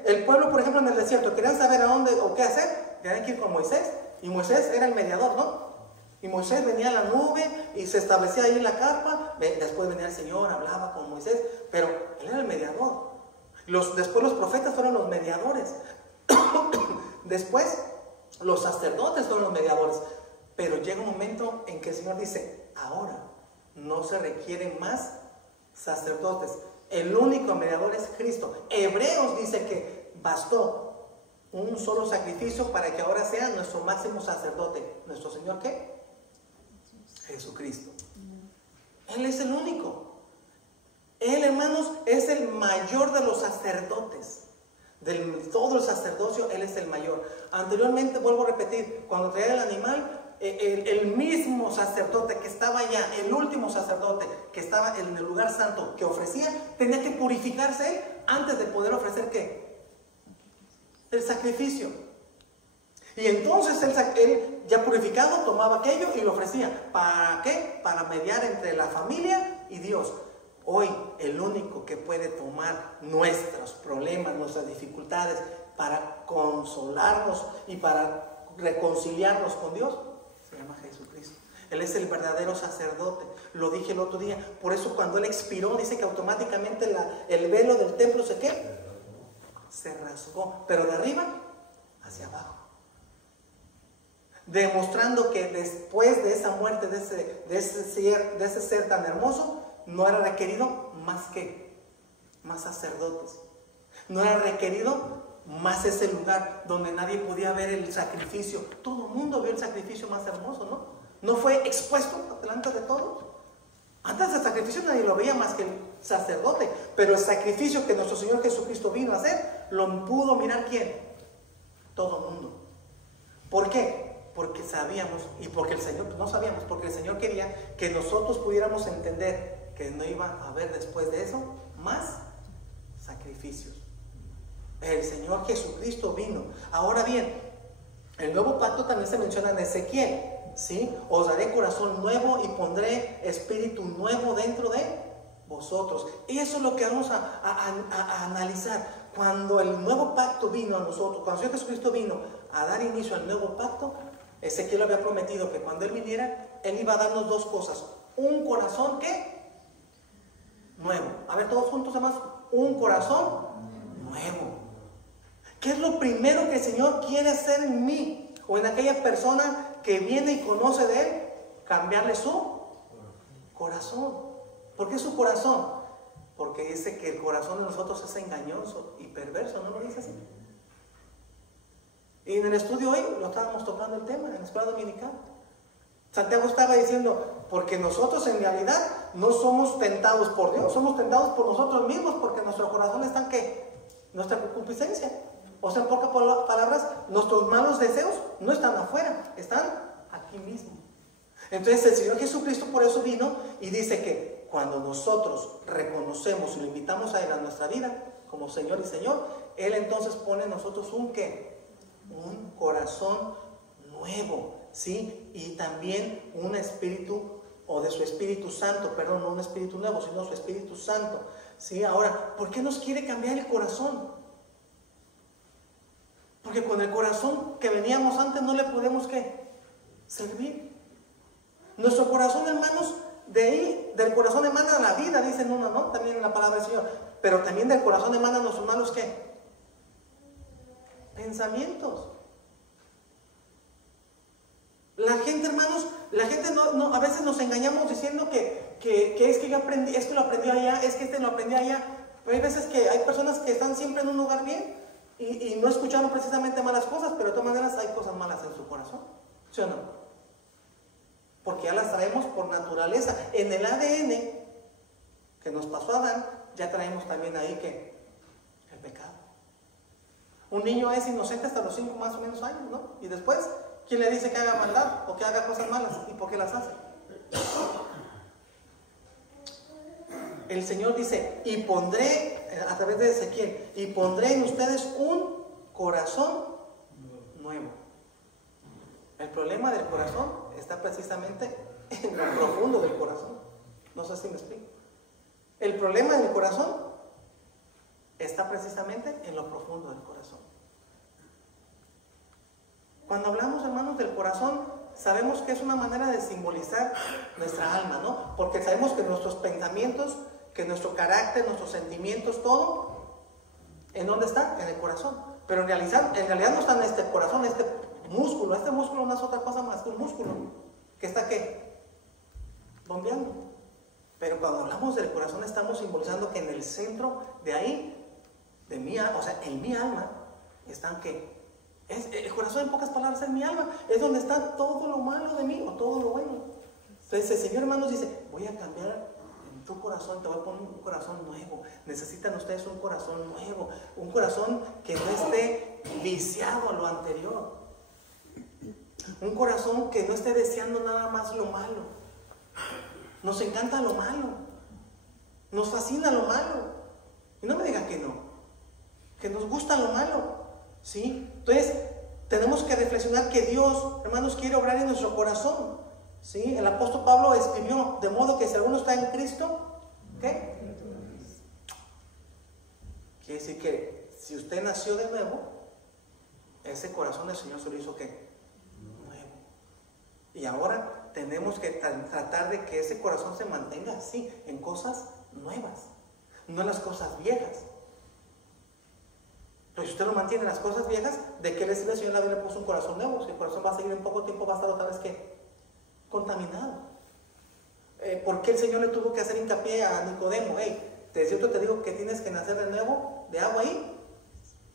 El pueblo, por ejemplo, en el desierto, querían saber a dónde o qué hacer, tenían que ir con Moisés. Y Moisés era el mediador, ¿no? Y Moisés venía a la nube y se establecía ahí en la carpa. Después venía el Señor, hablaba con Moisés, pero él era el mediador. Después los profetas fueron los mediadores. Después los sacerdotes fueron los mediadores. Pero llega un momento en que el Señor dice, ahora no se requieren más sacerdotes. El único mediador es Cristo. Hebreos dice que bastó un solo sacrificio para que ahora sea nuestro máximo sacerdote. ¿Nuestro Señor qué? Jesucristo. Él es el único. Él, hermanos, es el mayor de los sacerdotes. De todo el sacerdocio, Él es el mayor. Anteriormente, vuelvo a repetir, cuando traía el animal, el mismo sacerdote que estaba allá, el último sacerdote que estaba en el lugar santo que ofrecía, tenía que purificarse antes de poder ofrecer ¿qué? El sacrificio. Y entonces él ya purificado tomaba aquello y lo ofrecía. ¿Para qué? Para mediar entre la familia y Dios. Hoy el único que puede tomar nuestros problemas, nuestras dificultades para consolarnos y para reconciliarnos con Dios se llama Jesucristo. Él es el verdadero sacerdote. Lo dije el otro día. Por eso cuando Él expiró, dice que automáticamente el velo del templo se rasgó. Pero de arriba hacia abajo. Demostrando que después de esa muerte de ese ser tan hermoso, no era requerido más sacerdotes. No era requerido más ese lugar donde nadie podía ver el sacrificio. Todo el mundo vio el sacrificio más hermoso, ¿no? No fue expuesto delante de todos. Antes del sacrificio nadie lo veía más que el sacerdote. Pero el sacrificio que nuestro Señor Jesucristo vino a hacer, lo pudo mirar ¿quién? Todo el mundo. ¿Por qué? Porque sabíamos, y porque el Señor, no sabíamos, porque el Señor quería que nosotros pudiéramos entender que no iba a haber después de eso más sacrificios. El Señor Jesucristo vino. Ahora bien, el nuevo pacto también se menciona en Ezequiel, ¿sí? Os daré corazón nuevo y pondré espíritu nuevo dentro de vosotros. Y eso es lo que vamos a analizar. Cuando el nuevo pacto vino a nosotros, cuando el Señor Jesucristo vino a dar inicio al nuevo pacto, Ezequiel había prometido que cuando Él viniera, Él iba a darnos dos cosas. Un corazón, ¿qué? Nuevo. A ver, todos juntos, además, un corazón nuevo. ¿Qué es lo primero que el Señor quiere hacer en mí o en aquella persona que viene y conoce de Él? Cambiarle su corazón. ¿Por qué su corazón? Porque dice que el corazón de nosotros es engañoso y perverso, ¿no lo dice así? Y en el estudio hoy lo estábamos tocando el tema, en la escuela dominical. Santiago estaba diciendo, porque nosotros en realidad no somos tentados por Dios, somos tentados por nosotros mismos, porque nuestro corazón está en ¿qué? Nuestra concupiscencia. O sea, en pocas palabras, nuestros malos deseos no están afuera, están aquí mismo. Entonces el Señor Jesucristo por eso vino y dice que cuando nosotros reconocemos y lo invitamos a Él a nuestra vida como Señor y Señor, Él entonces pone en nosotros un ¿qué? Un corazón nuevo, ¿sí? Y también un espíritu, o de su Espíritu Santo, perdón, no un espíritu nuevo, sino su Espíritu Santo, ¿sí? Ahora, ¿por qué nos quiere cambiar el corazón? Porque con el corazón que veníamos antes no le podemos ¿qué? Servir. Nuestro corazón, hermanos, de ahí, del corazón emana la vida, dicen uno, ¿no? También en la palabra del Señor. Pero también del corazón emanan nuestros malos ¿qué? Pensamientos. La gente, hermanos, la gente a veces nos engañamos diciendo que es que yo aprendí, es que lo aprendí allá, es que lo aprendí allá. Pero hay veces que hay personas que están siempre en un lugar bien y no escucharon precisamente malas cosas, pero de todas maneras hay cosas malas en su corazón, ¿sí o no? Porque ya las traemos por naturaleza. En el ADN que nos pasó a Adán, ya traemos también ahí que el pecado. Un niño es inocente hasta los 5 más o menos años, ¿no? Y después, ¿quién le dice que haga maldad o que haga cosas malas? ¿Y por qué las hace? El Señor dice, y pondré, a través de Ezequiel, y pondré en ustedes un corazón nuevo. El problema del corazón está precisamente en lo profundo del corazón. No sé si me explico. El problema del corazón está precisamente en lo profundo del corazón. Cuando hablamos, hermanos, del corazón, sabemos que es una manera de simbolizar nuestra alma, ¿no? Porque sabemos que nuestros pensamientos, que nuestro carácter, nuestros sentimientos, todo, ¿en dónde está? En el corazón. Pero en realidad no está en este corazón, este músculo. Este músculo no es otra cosa más que un músculo que está ¿qué? Bombeando. Pero cuando hablamos del corazón estamos simbolizando que en el centro de ahí, de mi, o sea, en mi alma, están ¿qué? El corazón, en pocas palabras, es mi alma. Es donde está todo lo malo de mí o todo lo bueno. Entonces el Señor, hermanos, dice, voy a cambiar en tu corazón, te voy a poner un corazón nuevo. Necesitan ustedes un corazón nuevo, un corazón que no esté viciado a lo anterior, un corazón que no esté deseando nada más lo malo. Nos encanta lo malo, nos fascina lo malo. Y no me digan que no, que nos gusta lo malo, ¿sí? Entonces tenemos que reflexionar que Dios, hermanos, quiere obrar en nuestro corazón, ¿sí? El apóstol Pablo escribió, de modo que si alguno está en Cristo, ¿qué? Quiere decir que si usted nació de nuevo, ese corazón del Señor se lo hizo ¿qué? Nuevo. Y ahora tenemos que tratar de que ese corazón se mantenga así, en cosas nuevas, no en las cosas viejas. Pero si usted lo mantiene en las cosas viejas, ¿de qué le sirve si el Señor le puso un corazón nuevo? Si el corazón va a seguir en poco tiempo, va a estar otra vez ¿qué? Contaminado. ¿Por qué el Señor le tuvo que hacer hincapié a Nicodemo? Hey, de cierto te digo que tienes que nacer de nuevo, de agua y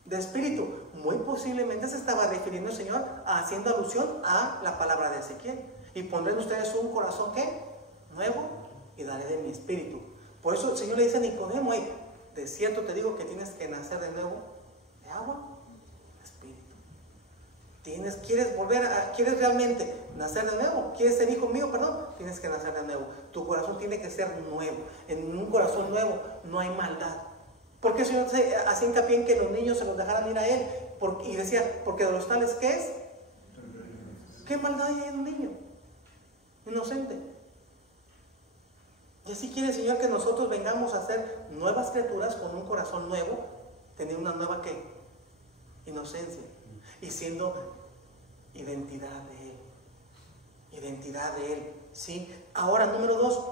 de espíritu. Muy posiblemente se estaba refiriendo el Señor haciendo alusión a la palabra de Ezequiel. Y pondré en ustedes un corazón ¿qué? Nuevo, y daré de mi espíritu. Por eso el Señor le dice a Nicodemo, hey, de cierto te digo que tienes que nacer de nuevo, de agua, de espíritu. ¿Quieres realmente nacer de nuevo? ¿Quieres ser hijo mío? Perdón, tienes que nacer de nuevo. Tu corazón tiene que ser nuevo. En un corazón nuevo no hay maldad. ¿Por qué el Señor hacía hincapié en que los niños se los dejaran ir a Él? Y decía, porque de los tales, ¿qué es? ¿Qué maldad hay en un niño? Inocente. Y así quiere el Señor que nosotros vengamos a ser nuevas criaturas con un corazón nuevo, tener una nueva ¿qué? Inocencia, y siendo identidad de Él. Identidad de Él, ¿sí? Ahora, número 2,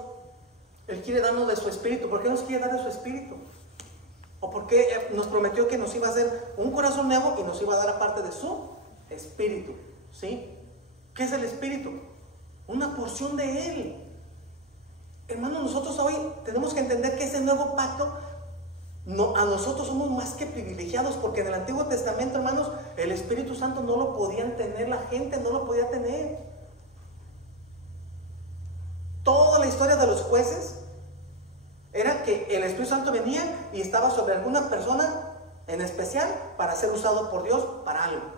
Él quiere darnos de su espíritu. ¿Por qué nos quiere dar de su espíritu? ¿O por qué nos prometió que nos iba a hacer un corazón nuevo y nos iba a dar aparte de su espíritu? ¿Sí? ¿Qué es el espíritu? Una porción de Él. Hermanos, nosotros hoy tenemos que entender que ese nuevo pacto, a nosotros somos más que privilegiados, porque en el Antiguo Testamento, hermanos, el Espíritu Santo no lo podían tener, la gente no lo podía tener. Toda la historia de los jueces era que el Espíritu Santo venía y estaba sobre alguna persona en especial para ser usado por Dios para algo.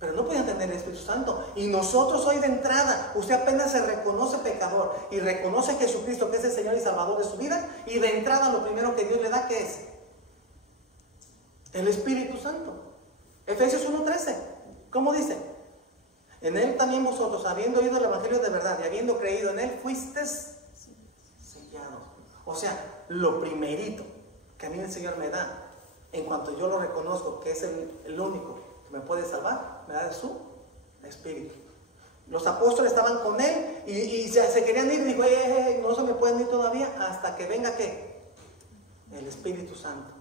Pero no podían tener el Espíritu Santo. Y nosotros hoy de entrada, usted apenas se reconoce pecador y reconoce a Jesucristo que es el Señor y Salvador de su vida, y de entrada lo primero que Dios le da, ¿qué es? El Espíritu Santo. Efesios 1:13, ¿cómo dice? En Él también vosotros, habiendo oído el Evangelio de verdad y habiendo creído en Él, fuisteis sellados. O sea, lo primerito que a mí el Señor me da, en cuanto yo lo reconozco que es el único que me puede salvar, me da de su Espíritu. Los apóstoles estaban con Él y se querían ir, y dijo, no se me pueden ir todavía hasta que venga ¿qué? El Espíritu Santo.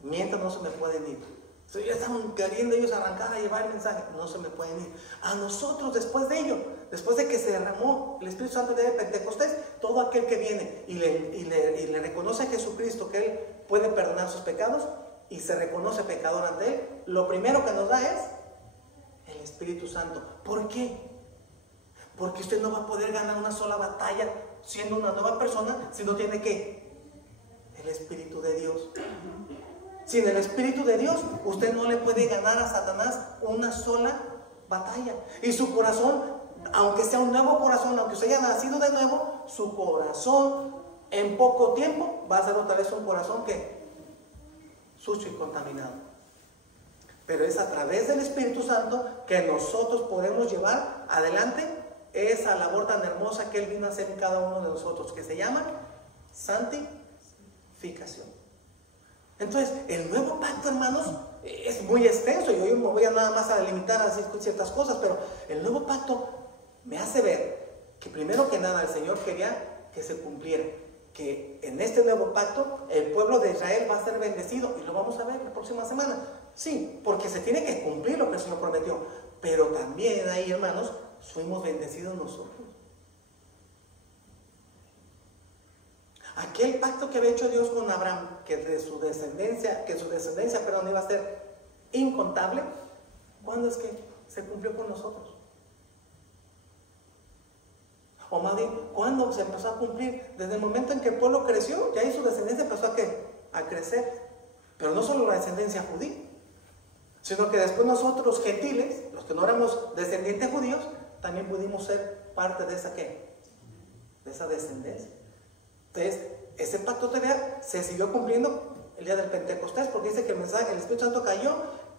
Mientras no se me pueden ir. Ya estaban queriendo ellos arrancar a llevar el mensaje, no se me pueden ir. A nosotros, después de ello, después de que se derramó el Espíritu Santo el día de Pentecostés, todo aquel que viene y le reconoce a Jesucristo que Él puede perdonar sus pecados y se reconoce pecador ante Él, lo primero que nos da es el Espíritu Santo. ¿Por qué? Porque usted no va a poder ganar una sola batalla siendo una nueva persona si no tiene ¿qué? El Espíritu de Dios. Sin el Espíritu de Dios, usted no le puede ganar a Satanás una sola batalla. Y su corazón, aunque sea un nuevo corazón, aunque usted haya nacido de nuevo, su corazón en poco tiempo va a ser otra vez un corazón que sucio y contaminado. Pero es a través del Espíritu Santo que nosotros podemos llevar adelante esa labor tan hermosa que Él vino a hacer en cada uno de nosotros, que se llama santificación. Entonces, el nuevo pacto, hermanos, es muy extenso y hoy me voy a nada más a delimitar así ciertas cosas, pero el nuevo pacto me hace ver que primero que nada el Señor quería que se cumpliera, que en este nuevo pacto el pueblo de Israel va a ser bendecido, y lo vamos a ver la próxima semana. Sí, porque se tiene que cumplir lo que el Señor prometió, pero también ahí, hermanos, fuimos bendecidos nosotros. Aquel pacto que había hecho Dios con Abraham, que su descendencia iba a ser incontable, ¿cuándo es que se cumplió con nosotros? O más bien, ¿cuándo se empezó a cumplir? Desde el momento en que el pueblo creció, ya ahí su descendencia empezó a crecer. Pero no solo la descendencia judía, sino que después nosotros los gentiles, los que no éramos descendientes judíos, también pudimos ser parte de esa descendencia. Entonces, ese pacto todavía se siguió cumpliendo el día del Pentecostés, porque dice que el Espíritu Santo cayó,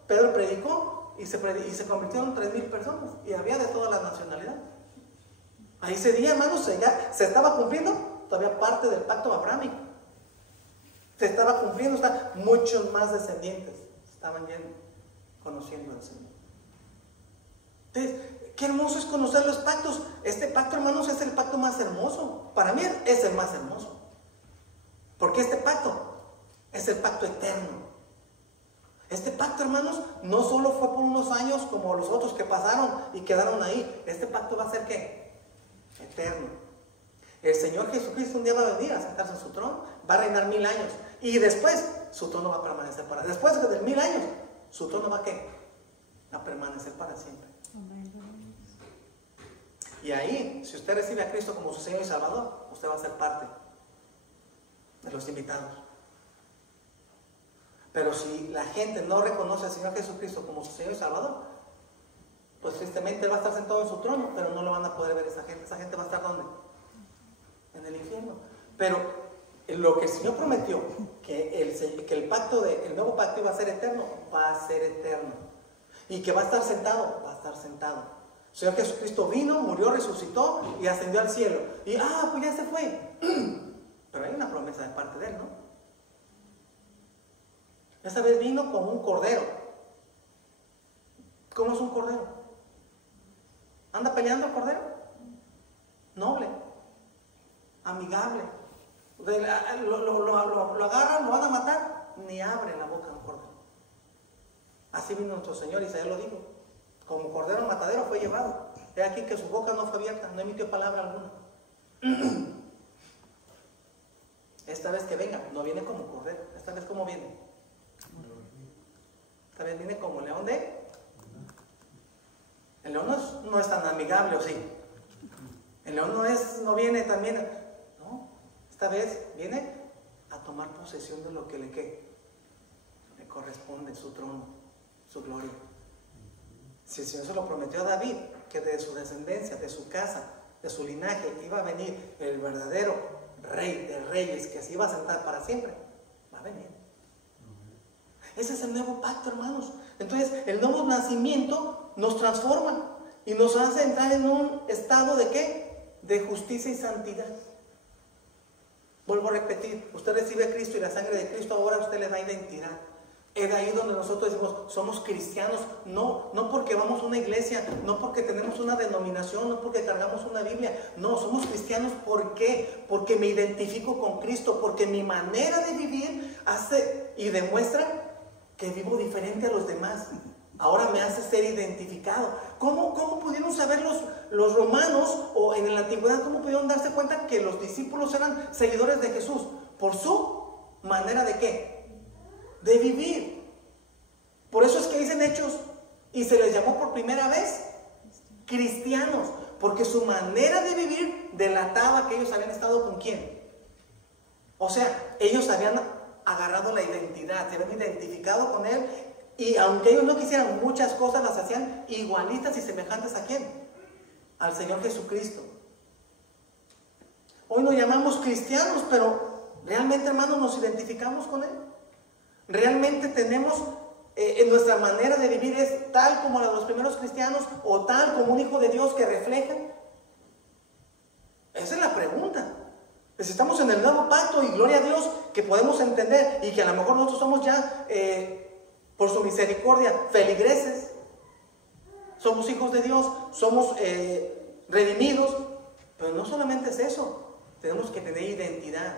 Pedro predicó y se convirtieron en 3,000 personas, y había de todas las nacionalidades. Ahí ese día, hermanos, se estaba cumpliendo todavía parte del pacto abrahámico. Se estaba cumpliendo, muchos más descendientes estaban ya conociendo al Señor. Entonces, qué hermoso es conocer los pactos. Este pacto, hermanos, es el pacto más hermoso. Para mí es el más hermoso. Porque este pacto es el pacto eterno. Este pacto, hermanos, no solo fue por unos años como los otros que pasaron y quedaron ahí. Este pacto va a ser ¿qué? Eterno. El Señor Jesucristo un día va a venir a sentarse en su trono, va a reinar 1000 años. Y después su trono va a permanecer para... Después de 1000 años, su trono va a ¿qué? A permanecer para siempre. Y ahí, si usted recibe a Cristo como su Señor y Salvador, usted va a ser parte de los invitados. Pero si la gente no reconoce al Señor Jesucristo como su Señor y Salvador, pues tristemente Él va a estar sentado en su trono, pero no lo van a poder ver esa gente. Esa gente va a estar ¿dónde? En el infierno. Pero lo que el Señor prometió, que el pacto el nuevo pacto iba a ser eterno, va a ser eterno. Y que va a estar sentado, va a estar sentado. El Señor Jesucristo vino, murió, resucitó y ascendió al cielo. Y pues ya se fue. Pero hay una promesa de parte de Él, ¿no? Esa vez vino como un cordero. ¿Cómo es un cordero? ¿Anda peleando el cordero? Noble, amigable. Lo agarran, lo van a matar, ni abre la boca un cordero. Así vino nuestro Señor, Isaías lo dijo. Como cordero al matadero fue llevado. He aquí que su boca no fue abierta, no emitió palabra alguna. Esta vez que venga, no viene como cordero. Esta vez, ¿cómo viene? Esta vez viene como león de... El león no es tan amigable, ¿o sí? El león no viene también... No, esta vez viene a tomar posesión de lo que le corresponde, su trono, su gloria. Si el Señor se lo prometió a David, que de su descendencia, de su casa, de su linaje, iba a venir el verdadero rey de reyes, que se iba a sentar para siempre, va a venir. Ese es el nuevo pacto, hermanos. Entonces, el nuevo nacimiento nos transforma y nos hace entrar en un estado de ¿qué? De justicia y santidad. Vuelvo a repetir, usted recibe a Cristo y la sangre de Cristo, ahora usted le da identidad. Es de ahí donde nosotros decimos, somos cristianos, no porque vamos a una iglesia, no porque tenemos una denominación, no porque cargamos una Biblia, no, somos cristianos, ¿por qué? Porque me identifico con Cristo, porque mi manera de vivir hace y demuestra que vivo diferente a los demás. Ahora me hace ser identificado. ¿Cómo pudieron saber los romanos o en la antigüedad, cómo pudieron darse cuenta que los discípulos eran seguidores de Jesús? Por su manera de ¿qué? De vivir. Por eso es que dicen Hechos y se les llamó por primera vez cristianos, porque su manera de vivir delataba que ellos habían estado con ¿quién? O sea, ellos habían agarrado la identidad, se habían identificado con Él, y aunque ellos no quisieran, muchas cosas las hacían igualitas y semejantes ¿a quién? Al Señor Jesucristo. Hoy nos llamamos cristianos, pero realmente, hermanos, nos identificamos con Él. Realmente tenemos en nuestra manera de vivir es tal como la de los primeros cristianos o tal como un hijo de Dios que refleja. Esa es la pregunta. Pues estamos en el nuevo pacto y gloria a Dios que podemos entender y que a lo mejor nosotros somos ya por su misericordia feligreses, somos hijos de Dios, somos redimidos, pero no solamente es eso, tenemos que tener identidad.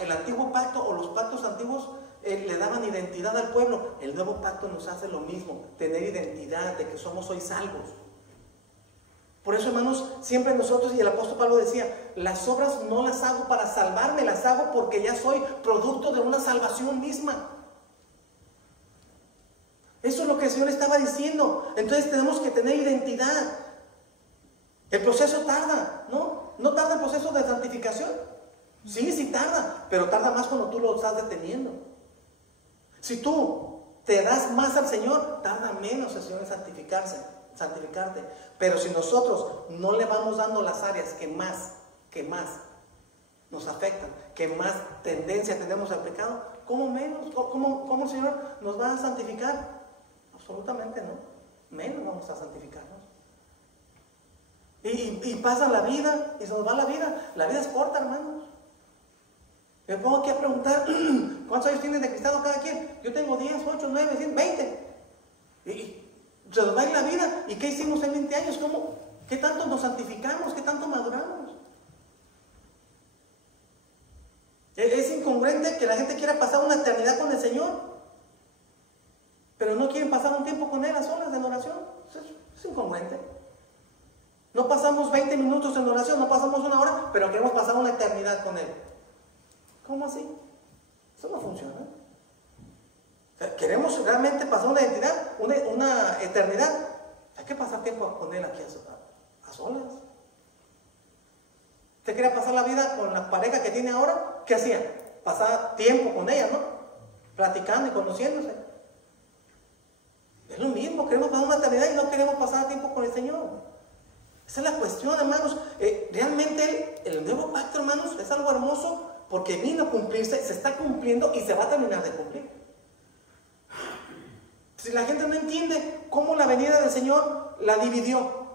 El antiguo pacto o los pactos antiguos le daban identidad al pueblo. El nuevo pacto nos hace lo mismo, tener identidad de que somos hoy salvos. Por eso, hermanos, siempre nosotros, y el apóstol Pablo decía, las obras no las hago para salvarme, las hago porque ya soy producto de una salvación misma. Eso es lo que el Señor estaba diciendo. Entonces tenemos que tener identidad. El proceso tarda, ¿no? ¿No tarda el proceso de santificación? Sí tarda, pero tarda más cuando tú lo estás deteniendo. Si tú te das más al Señor, tarda menos el Señor en santificarte. Pero si nosotros no le vamos dando las áreas que más nos afectan, que más tendencia tenemos al pecado, ¿cómo el Señor nos va a santificar? Absolutamente no. Menos vamos a santificarnos. Y pasa la vida, y se nos va la vida. La vida es corta, hermanos. Me pongo aquí a preguntar, ¿cuántos años tienen de cristiano cada quien? Yo tengo 10, 8, 9, 10, 20. Y Se nos va a ir la vida. ¿Y qué hicimos en 20 años? ¿Cómo? ¿Qué tanto nos santificamos? ¿Qué tanto maduramos? Es incongruente que la gente quiera pasar una eternidad con el Señor, pero no quieren pasar un tiempo con Él a solas en oración. Es incongruente. No pasamos 20 minutos en oración, no pasamos una hora, pero queremos pasar una eternidad con Él. ¿Cómo así? Eso no funciona. O sea, queremos realmente pasar una eternidad. Hay que pasar tiempo con Él aquí a solas. ¿Usted quería pasar la vida con la pareja que tiene ahora? ¿Qué hacía? Pasar tiempo con ella, ¿no? Platicando y conociéndose. Es lo mismo, queremos pasar una eternidad y no queremos pasar tiempo con el Señor. Esa es la cuestión, hermanos. Realmente el nuevo pacto, hermanos, es algo hermoso porque vino a cumplirse, se está cumpliendo y se va a terminar de cumplir. Si la gente no entiende cómo la venida del Señor la dividió,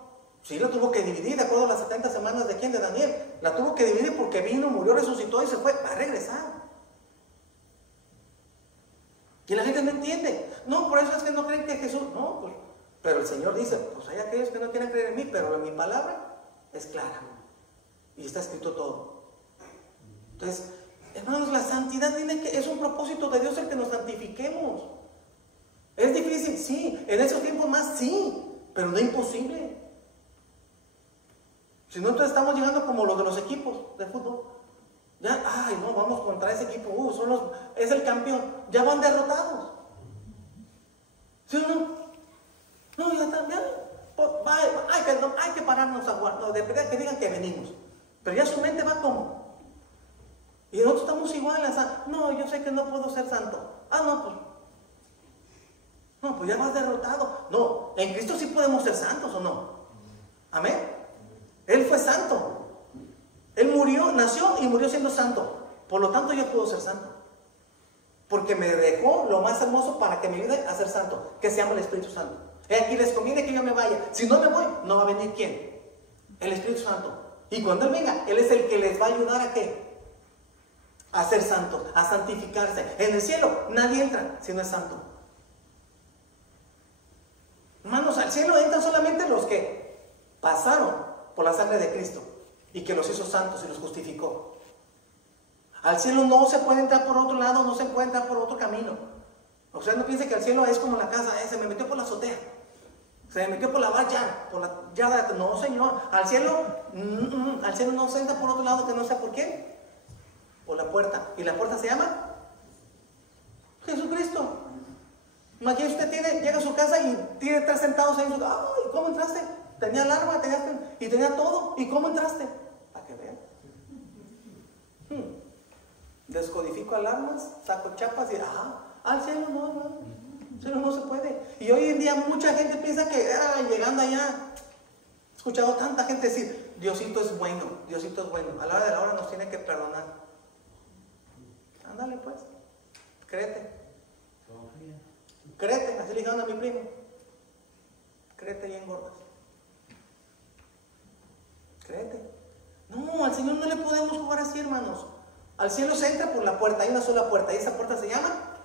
sí, la tuvo que dividir de acuerdo a las 70 semanas de ¿quién? De Daniel. La tuvo que dividir porque vino, murió, resucitó y se fue. Va a regresar. Y la gente no entiende. No, por eso es que no creen que Jesús... No, pues, pero el Señor dice, pues hay aquellos que no quieren creer en mí, pero en mi palabra es clara. Y está escrito todo. Entonces, hermanos, la santidad es un propósito de Dios el que nos santifiquemos. ¿Es difícil? Sí. En esos tiempos más, sí. Pero no imposible. Si no, entonces estamos llegando como los de los equipos de fútbol. Ya, ay, no, vamos contra ese equipo. Es el campeón. Ya van derrotados. ¿Sí o no? No, ya está, ya. Hay que pararnos a jugar. No, de verdad que digan que venimos. Pero ya su mente va como. Y nosotros estamos iguales. No, yo sé que no puedo ser santo. No, pues ya vas derrotado. No, en Cristo sí podemos ser santos, ¿o no? Amén. Él fue santo. Él murió, nació y murió siendo santo. Por lo tanto, yo puedo ser santo. Porque me dejó lo más hermoso para que me ayude a ser santo, que se llama el Espíritu Santo. Aquí les conviene que yo me vaya. Si no me voy, no va a venir ¿quién? El Espíritu Santo. Y cuando Él venga, Él es el que les va a ayudar ¿a qué? A ser santos, a santificarse. En el cielo nadie entra si no es santo. Hermanos, al cielo entran solamente los que pasaron por la sangre de Cristo y que los hizo santos y los justificó. Al cielo no se puede entrar por otro lado, no se puede entrar por otro camino. O sea, no piense que el cielo es como la casa, se me metió por la azotea, se me metió por la barra, por la yarda. No, Señor, al cielo no se entra por otro lado que no sé por qué. Por la puerta. ¿Y la puerta se llama? Jesucristo. Imagínese, usted llega a su casa y tiene 3 sentados ahí en su casa. ¡Ay! ¿Cómo entraste? Tenía alarma, tenía todo. ¿Y cómo entraste? Para que vean. Descodifico alarmas, saco chapas y al cielo no. Al cielo no se puede. Y hoy en día mucha gente piensa que llegando allá, he escuchado tanta gente decir, Diosito es bueno, Diosito es bueno. A la hora de la hora nos tiene que perdonar. Ándale pues, créete. Créete, así le dijeron a mi primo. Créete y engordas. Créete. No, al Señor no le podemos jugar así, hermanos. Al cielo se entra por la puerta, hay una sola puerta, y esa puerta se llama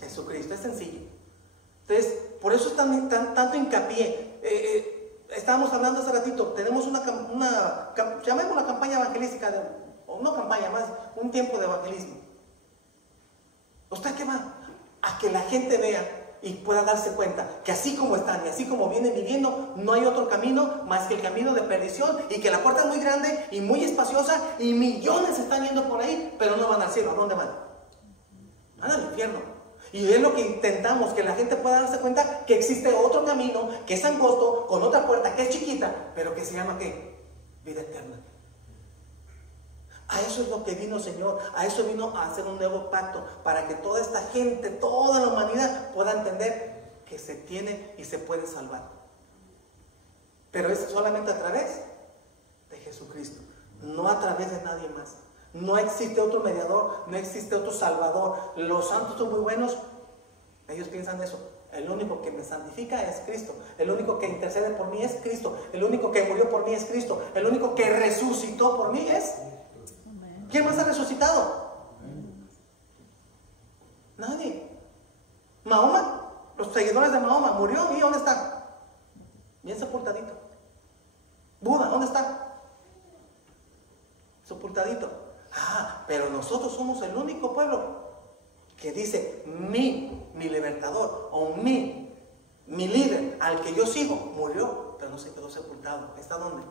Jesucristo, es sencillo. Entonces, por eso tanto hincapié. Estábamos hablando hace ratito, tenemos llamemos la campaña evangelística, o no campaña, más un tiempo de evangelismo. ¿Usted qué va? A que la gente vea y pueda darse cuenta que así como están y así como vienen viviendo, no hay otro camino más que el camino de perdición, y que la puerta es muy grande y muy espaciosa y millones están yendo por ahí, pero no van al cielo. ¿A dónde van? Van al infierno. Y es lo que intentamos, que la gente pueda darse cuenta que existe otro camino que es angosto, con otra puerta que es chiquita, pero que se llama ¿qué? Vida eterna. A eso es lo que vino el Señor, a eso vino a hacer un nuevo pacto, para que toda esta gente, toda la humanidad pueda entender que se tiene y se puede salvar. Pero es solamente a través de Jesucristo, no a través de nadie más. No existe otro mediador, no existe otro salvador. Los santos son muy buenos, ellos piensan eso. El único que me santifica es Cristo. El único que intercede por mí es Cristo. El único que murió por mí es Cristo. El único que resucitó por mí es... ¿Quién más ha resucitado? Nadie. Mahoma, los seguidores de Mahoma, murió y ¿dónde están? bien sepultadito. Buda, ¿dónde está? Sepultadito. Ah, pero nosotros somos el único pueblo que dice mi libertador o mi líder al que yo sigo murió, pero no se quedó sepultado. ¿Está dónde?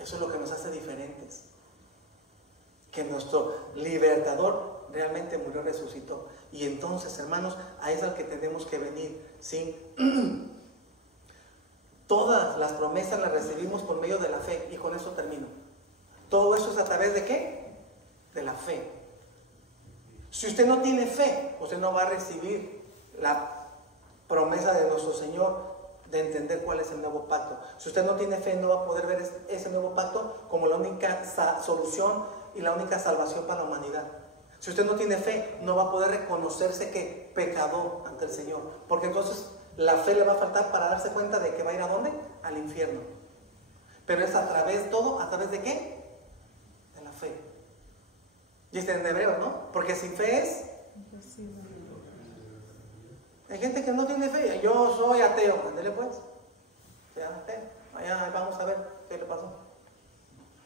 Eso es lo que nos hace diferentes, que nuestro libertador realmente murió, resucitó. Y entonces, hermanos, ahí es al que tenemos que venir, ¿sí? Todas las promesas las recibimos por medio de la fe, y con eso termino. Todo eso es a través de ¿qué? De la fe. Si usted no tiene fe, usted no va a recibir la promesa de nuestro Señor de entender cuál es el nuevo pacto. Si usted no tiene fe, no va a poder ver ese nuevo pacto como la única solución y la única salvación para la humanidad. Si usted no tiene fe, no va a poder reconocerse que pecador ante el Señor, porque entonces la fe le va a faltar para darse cuenta de que va a ir ¿a dónde? Al infierno. Pero es a través, todo, ¿a través de qué? De la fe. Y está en hebreo, ¿no? Porque sin fe es... Hay gente que no tiene fe. Yo soy ateo. Ándele pues. Sea ateo. Allá vamos a ver qué le pasó.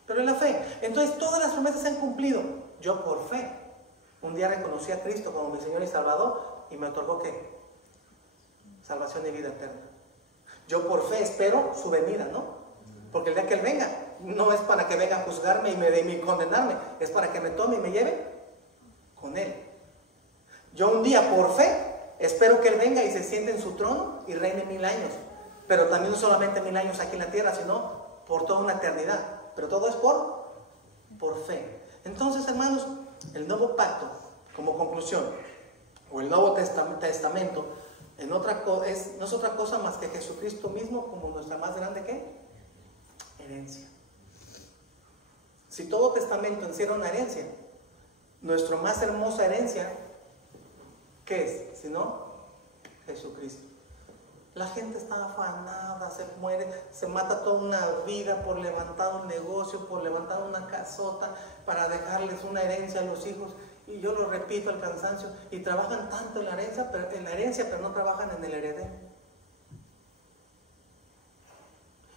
Pero es la fe. Entonces todas las promesas se han cumplido. Yo por fe. Un día reconocí a Cristo como mi Señor y Salvador y me otorgó ¿qué? Salvación y vida eterna. Yo por fe espero su venida, ¿no? Porque el día que Él venga, no es para que venga a juzgarme y condenarme, es para que me tome y me lleve con Él. Yo un día por fe espero que Él venga y se siente en su trono y reine 1000 años. Pero también no solamente 1000 años aquí en la tierra, sino por toda una eternidad. Pero todo es por fe. Entonces, hermanos, el nuevo pacto, como conclusión, o el Nuevo Testamento, no es otra cosa más que Jesucristo mismo como nuestra más grande ¿qué? Herencia. Si todo testamento en sí era una herencia, nuestra más hermosa herencia, ¿qué es? Si no, Jesucristo. La gente está afanada, se muere, se mata toda una vida por levantar un negocio, por levantar una casota, para dejarles una herencia a los hijos. Y yo lo repito al cansancio, y trabajan tanto en la herencia, pero no trabajan en el heredero.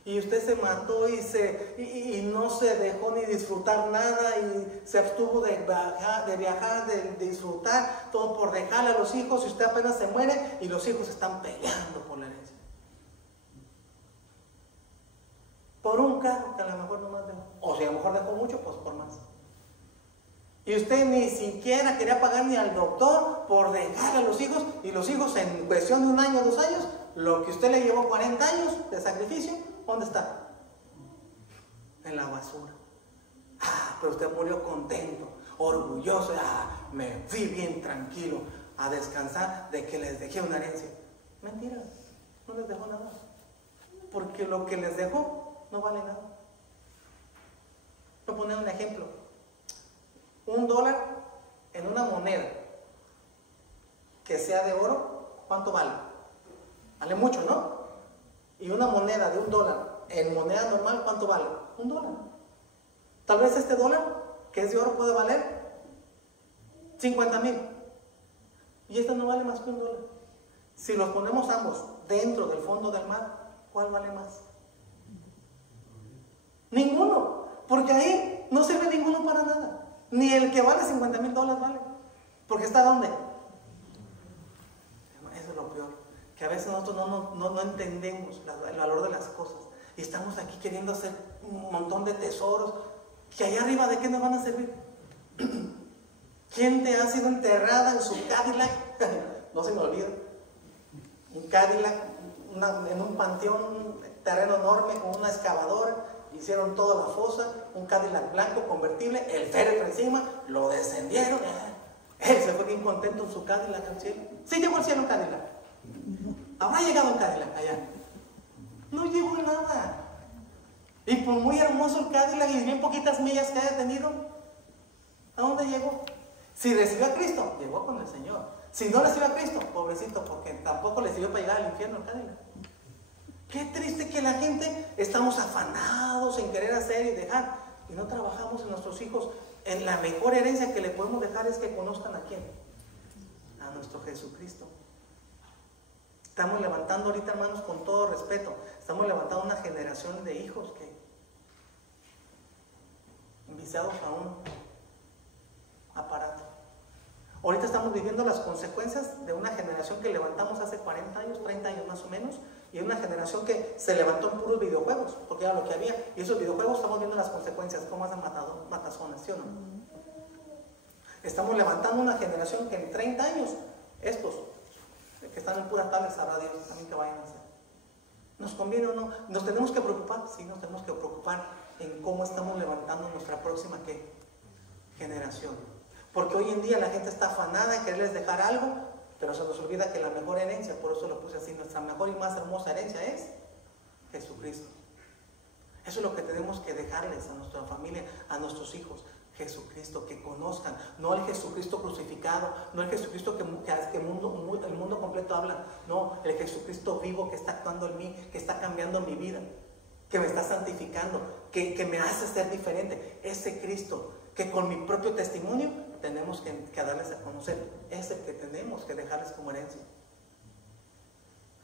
Y usted se mató y no se dejó ni disfrutar nada, y se abstuvo de viajar, de disfrutar, todo por dejarle a los hijos, y usted apenas se muere y los hijos están peleando por la herencia. Por un carro que a lo mejor no más dejó, o si a lo mejor dejó mucho, pues por más. Y usted ni siquiera quería pagar ni al doctor por dejarle a los hijos, y los hijos en cuestión de 1 año, 2 años, lo que usted le llevó 40 años de sacrificio, ¿dónde está? En la basura. Ah, pero usted murió contento, orgulloso. Ah, me fui bien tranquilo a descansar de que les dejé una herencia. Mentira, no les dejó nada. Porque lo que les dejó no vale nada. Voy a poner un ejemplo. $1 en una moneda que sea de oro, ¿cuánto vale? Vale mucho, ¿no? Y una moneda de $1 en moneda normal, ¿cuánto vale? $1. Tal vez este dólar, que es de oro, puede valer 50,000. Y este no vale más que $1. Si los ponemos ambos dentro del fondo del mar, ¿cuál vale más? Ninguno. Porque ahí no sirve ninguno para nada. Ni el que vale $50,000 vale. Porque está ¿dónde? Eso es lo peor. Que a veces nosotros no entendemos el valor de las cosas. Y estamos aquí queriendo hacer un montón de tesoros. Que allá arriba, ¿de qué nos van a servir? ¿Quién te ha sido enterrada en su Cadillac? No se me olvida. Un Cadillac, en un panteón, un terreno enorme con una excavadora. Hicieron toda la fosa, un Cadillac blanco convertible, el féretro encima, lo descendieron. Él se fue bien contento en su Cadillac al cielo. Sí llegó al cielo un Cadillac. Habrá llegado un Cadillac allá. No llegó nada. Y por muy hermoso el Cadillac y bien poquitas millas que haya tenido, ¿a dónde llegó? Si recibió a Cristo, llegó con el Señor. Si no recibió a Cristo, pobrecito, porque tampoco le sirvió para llegar al infierno el Cadillac. Qué triste que la gente estamos afanados en querer hacer y dejar y no trabajamos en nuestros hijos. En la mejor herencia que le podemos dejar es que conozcan a quién, a nuestro Jesucristo. Estamos levantando ahorita, hermanos, con todo respeto, estamos levantando una generación de hijos que viciados a un aparato. Ahorita estamos viviendo las consecuencias de una generación que levantamos hace 40 años, 30 años más o menos, y una generación que se levantó en puros videojuegos, porque era lo que había, y esos videojuegos estamos viendo las consecuencias, cómo hacen matazones, ¿sí o no? Estamos levantando una generación que en 30 años, estos que están en puras tablas, sabrá Dios también que vayan a hacer. ¿Nos conviene o no? ¿Nos tenemos que preocupar? Sí, nos tenemos que preocupar en cómo estamos levantando nuestra próxima ¿qué? Generación. Porque hoy en día la gente está afanada en quererles dejar algo, pero se nos olvida que la mejor herencia, por eso lo puse así, nuestra mejor y más hermosa herencia es Jesucristo. Eso es lo que tenemos que dejarles a nuestra familia, a nuestros hijos. Jesucristo, que conozcan, no el Jesucristo crucificado, no el Jesucristo que el mundo completo habla, no, el Jesucristo vivo que está actuando en mí, que está cambiando mi vida, que me está santificando, que me hace ser diferente. Ese Cristo que con mi propio testimonio tenemos que darles a conocer, es el que tenemos que dejarles como herencia.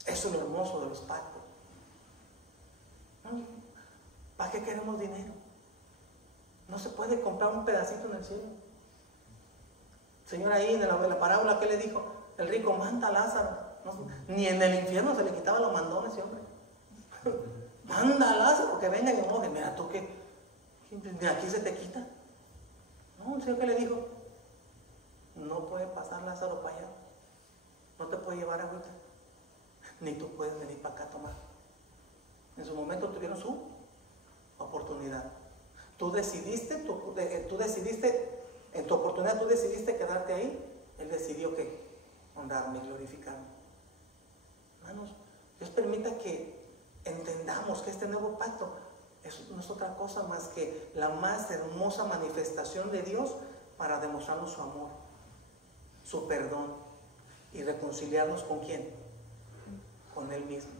Eso es lo hermoso de los pactos. ¿Para qué queremos dinero? No se puede comprar un pedacito en el cielo. El Señor ahí en la parábola, ¿qué le dijo? El rico manda a Lázaro. No, ni en el infierno se le quitaba los mandones ese hombre. Manda a Lázaro que venga y me moje. Mira tú que de aquí se te quita. No, el Señor que le dijo, no puede pasar Lázaro para allá. No te puede llevar agüita. Ni tú puedes venir para acá a tomar. En su momento tuvieron su oportunidad. Tú decidiste, en tu oportunidad tú decidiste quedarte ahí. Él decidió que honrarme y glorificarme. Hermanos, Dios permita que entendamos que este nuevo pacto no es otra cosa más que la más hermosa manifestación de Dios para demostrarnos su amor, su perdón y reconciliarnos con ¿quién? Con Él mismo.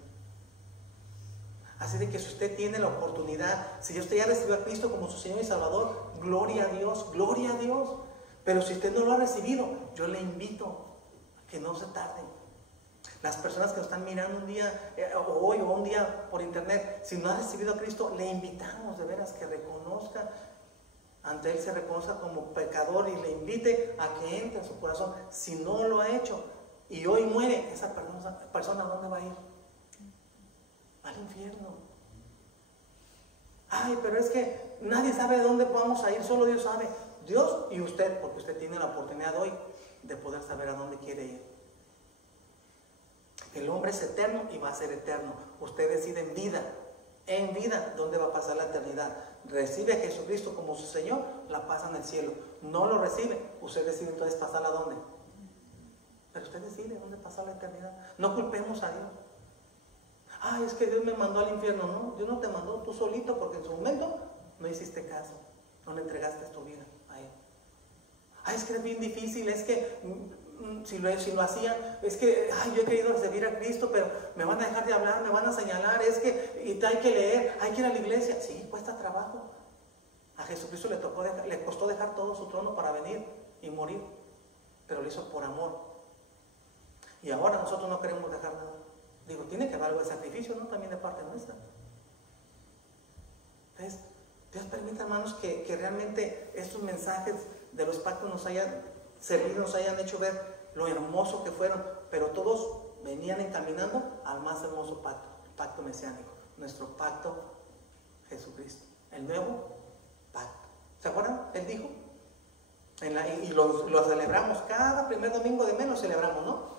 Así de que si usted tiene la oportunidad, si usted ya recibió a Cristo como su Señor y Salvador, gloria a Dios, gloria a Dios. Pero si usted no lo ha recibido, yo le invito a que no se tarde. Las personas que nos están mirando un día, hoy o un día por internet, si no ha recibido a Cristo, le invitamos de veras que reconozca, ante Él se reconozca como pecador y le invite a que entre en su corazón. Si no lo ha hecho y hoy muere, esa persona ¿a dónde va a ir? Al infierno. Ay, pero es que nadie sabe de dónde vamos a ir, solo Dios sabe. Dios y usted, porque usted tiene la oportunidad hoy de poder saber a dónde quiere ir. El hombre es eterno y va a ser eterno. Usted decide en vida, dónde va a pasar la eternidad. Recibe a Jesucristo como su Señor, la pasa en el cielo. No lo recibe, usted decide entonces pasarla a dónde. Pero usted decide dónde pasar la eternidad. No culpemos a Dios. Ay, es que Dios me mandó al infierno. No, Dios no te mandó, tú solito, porque en su momento no hiciste caso, no le entregaste tu vida a Él. Ay, es que es bien difícil, es que si lo hacía, es que ay, yo he querido servir a Cristo, pero me van a dejar de hablar, me van a señalar, es que y hay que leer, hay que ir a la iglesia. Sí, cuesta trabajo. A Jesucristo le costó dejar todo su trono para venir y morir, pero lo hizo por amor. Y ahora nosotros no queremos dejar nada. Digo, tiene que haber algo de sacrificio, ¿no? También de parte nuestra. Entonces, Dios permite, hermanos, que realmente estos mensajes de los pactos nos hayan servido, nos hayan hecho ver lo hermoso que fueron, pero todos venían encaminando al más hermoso pacto, el pacto mesiánico, nuestro pacto Jesucristo, el nuevo pacto. ¿Se acuerdan? Él dijo, y lo celebramos cada primer domingo de mes, lo celebramos, ¿no?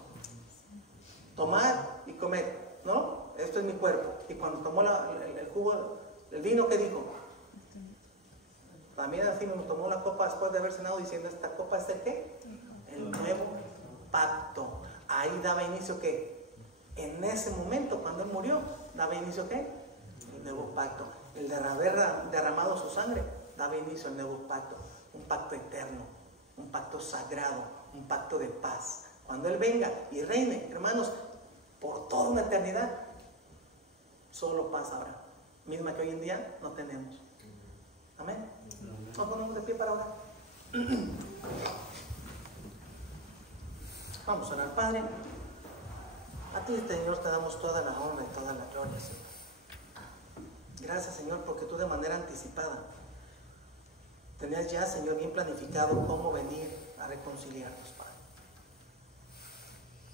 Tomar y comer, ¿no? Esto es mi cuerpo. Y cuando tomó el jugo, el vino, ¿qué dijo? También así me tomó la copa después de haber cenado diciendo, esta copa es el ¿qué? El nuevo pacto. Ahí daba inicio ¿qué? En ese momento, cuando Él murió, daba inicio ¿qué? El nuevo pacto. El de haber derramado su sangre, daba inicio al nuevo pacto. Un pacto eterno, un pacto sagrado, un pacto de paz. Cuando Él venga y reine, hermanos, por toda una eternidad, solo paz habrá, misma que hoy en día no tenemos. Amén. Nos ponemos de pie para orar. Vamos a orar. Padre, A ti, Señor, te damos toda la honra y toda la gloria, Señor. Gracias, Señor, porque tú de manera anticipada tenías ya, Señor, bien planificado cómo venir a reconciliarnos, Padre.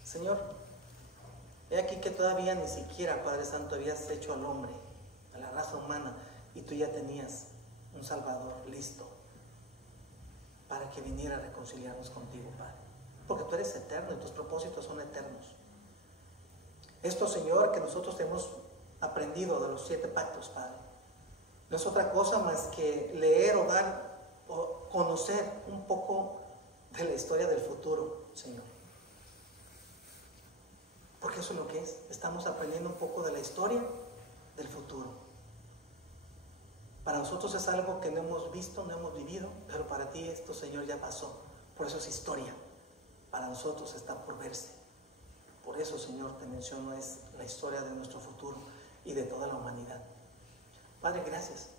Señor, he aquí que todavía ni siquiera, Padre Santo, habías hecho al hombre, a la raza humana, y tú ya tenías un Salvador listo para que viniera a reconciliarnos contigo, Padre. Porque tú eres eterno y tus propósitos son eternos. Esto, Señor, que nosotros hemos aprendido de los 7 pactos, Padre, no es otra cosa más que leer o dar o conocer un poco de la historia del futuro, Señor. Porque eso es lo que es. Estamos aprendiendo un poco de la historia del futuro. Para nosotros es algo que no hemos visto, no hemos vivido, pero para ti esto, Señor, ya pasó. Por eso es historia. Para nosotros está por verse. Por eso, Señor, te menciono, es la historia de nuestro futuro y de toda la humanidad. Padre, gracias.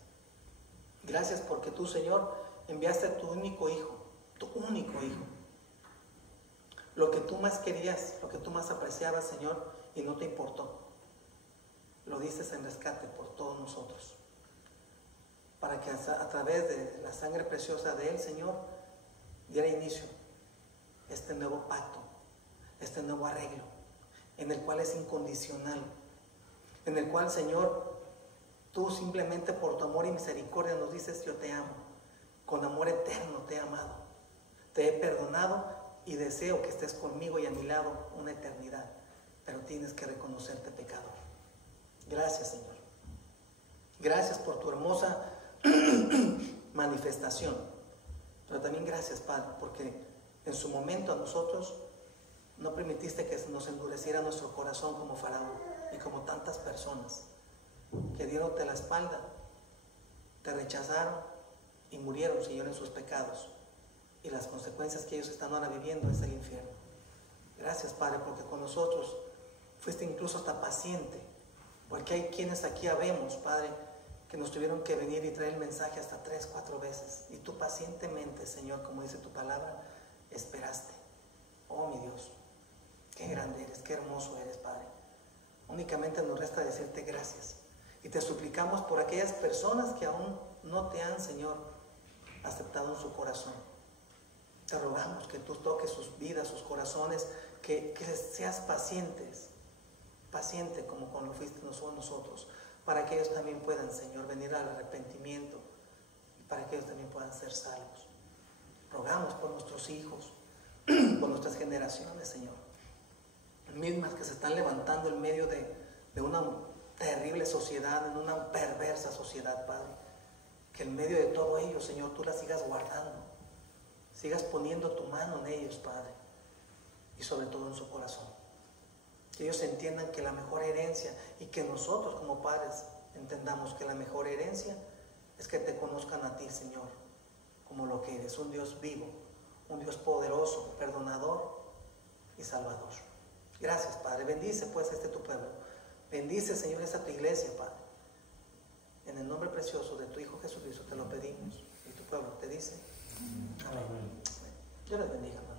Gracias porque tú, Señor, enviaste a tu único hijo, lo que tú más querías, lo que tú más apreciabas, Señor, y no te importó. Lo diste en rescate por todos nosotros, para que a través de la sangre preciosa de él, Señor, diera inicio este nuevo pacto, este nuevo arreglo, en el cual es incondicional, en el cual, Señor, tú simplemente por tu amor y misericordia nos dices: yo te amo, con amor eterno te he amado, te he perdonado y deseo que estés conmigo y a mi lado una eternidad, pero tienes que reconocerte pecador. Gracias, Señor. Gracias por tu hermosa manifestación, pero también gracias, Padre, porque en su momento a nosotros no permitiste que nos endureciera nuestro corazón como Faraón y como tantas personas que dieronte la espalda, te rechazaron y murieron, Señor, en sus pecados. Y las consecuencias que ellos están ahora viviendo es el infierno. Gracias, Padre, porque con nosotros fuiste incluso hasta paciente, porque hay quienes aquí habemos, Padre, que nos tuvieron que venir y traer el mensaje hasta 3, 4 veces. Y tú pacientemente, Señor, como dice tu palabra, esperaste. Oh, mi Dios, qué grande eres, qué hermoso eres, Padre. Únicamente nos resta decirte gracias. Y te suplicamos por aquellas personas que aún no te han, Señor, aceptado en su corazón. Te rogamos que tú toques sus vidas, sus corazones, que seas paciente como con lo fuiste nosotros, para que ellos también puedan, Señor, venir al arrepentimiento y para que ellos también puedan ser salvos. Rogamos por nuestros hijos, por nuestras generaciones, Señor, mismas que se están levantando en medio de una terrible sociedad, en una perversa sociedad, Padre, que en medio de todo ello, Señor, tú las sigas guardando, sigas poniendo tu mano en ellos, Padre, y sobre todo en su corazón. Que ellos entiendan que la mejor herencia, y que nosotros como padres entendamos que la mejor herencia es que te conozcan a ti, Señor, como lo que eres, un Dios vivo, un Dios poderoso, perdonador y salvador. Gracias, Padre. Bendice pues tu pueblo. Bendice, Señor, esta tu iglesia, Padre. En el nombre precioso de tu Hijo Jesucristo te lo pedimos. Y tu pueblo te dice amén. Dios les bendiga, Padre.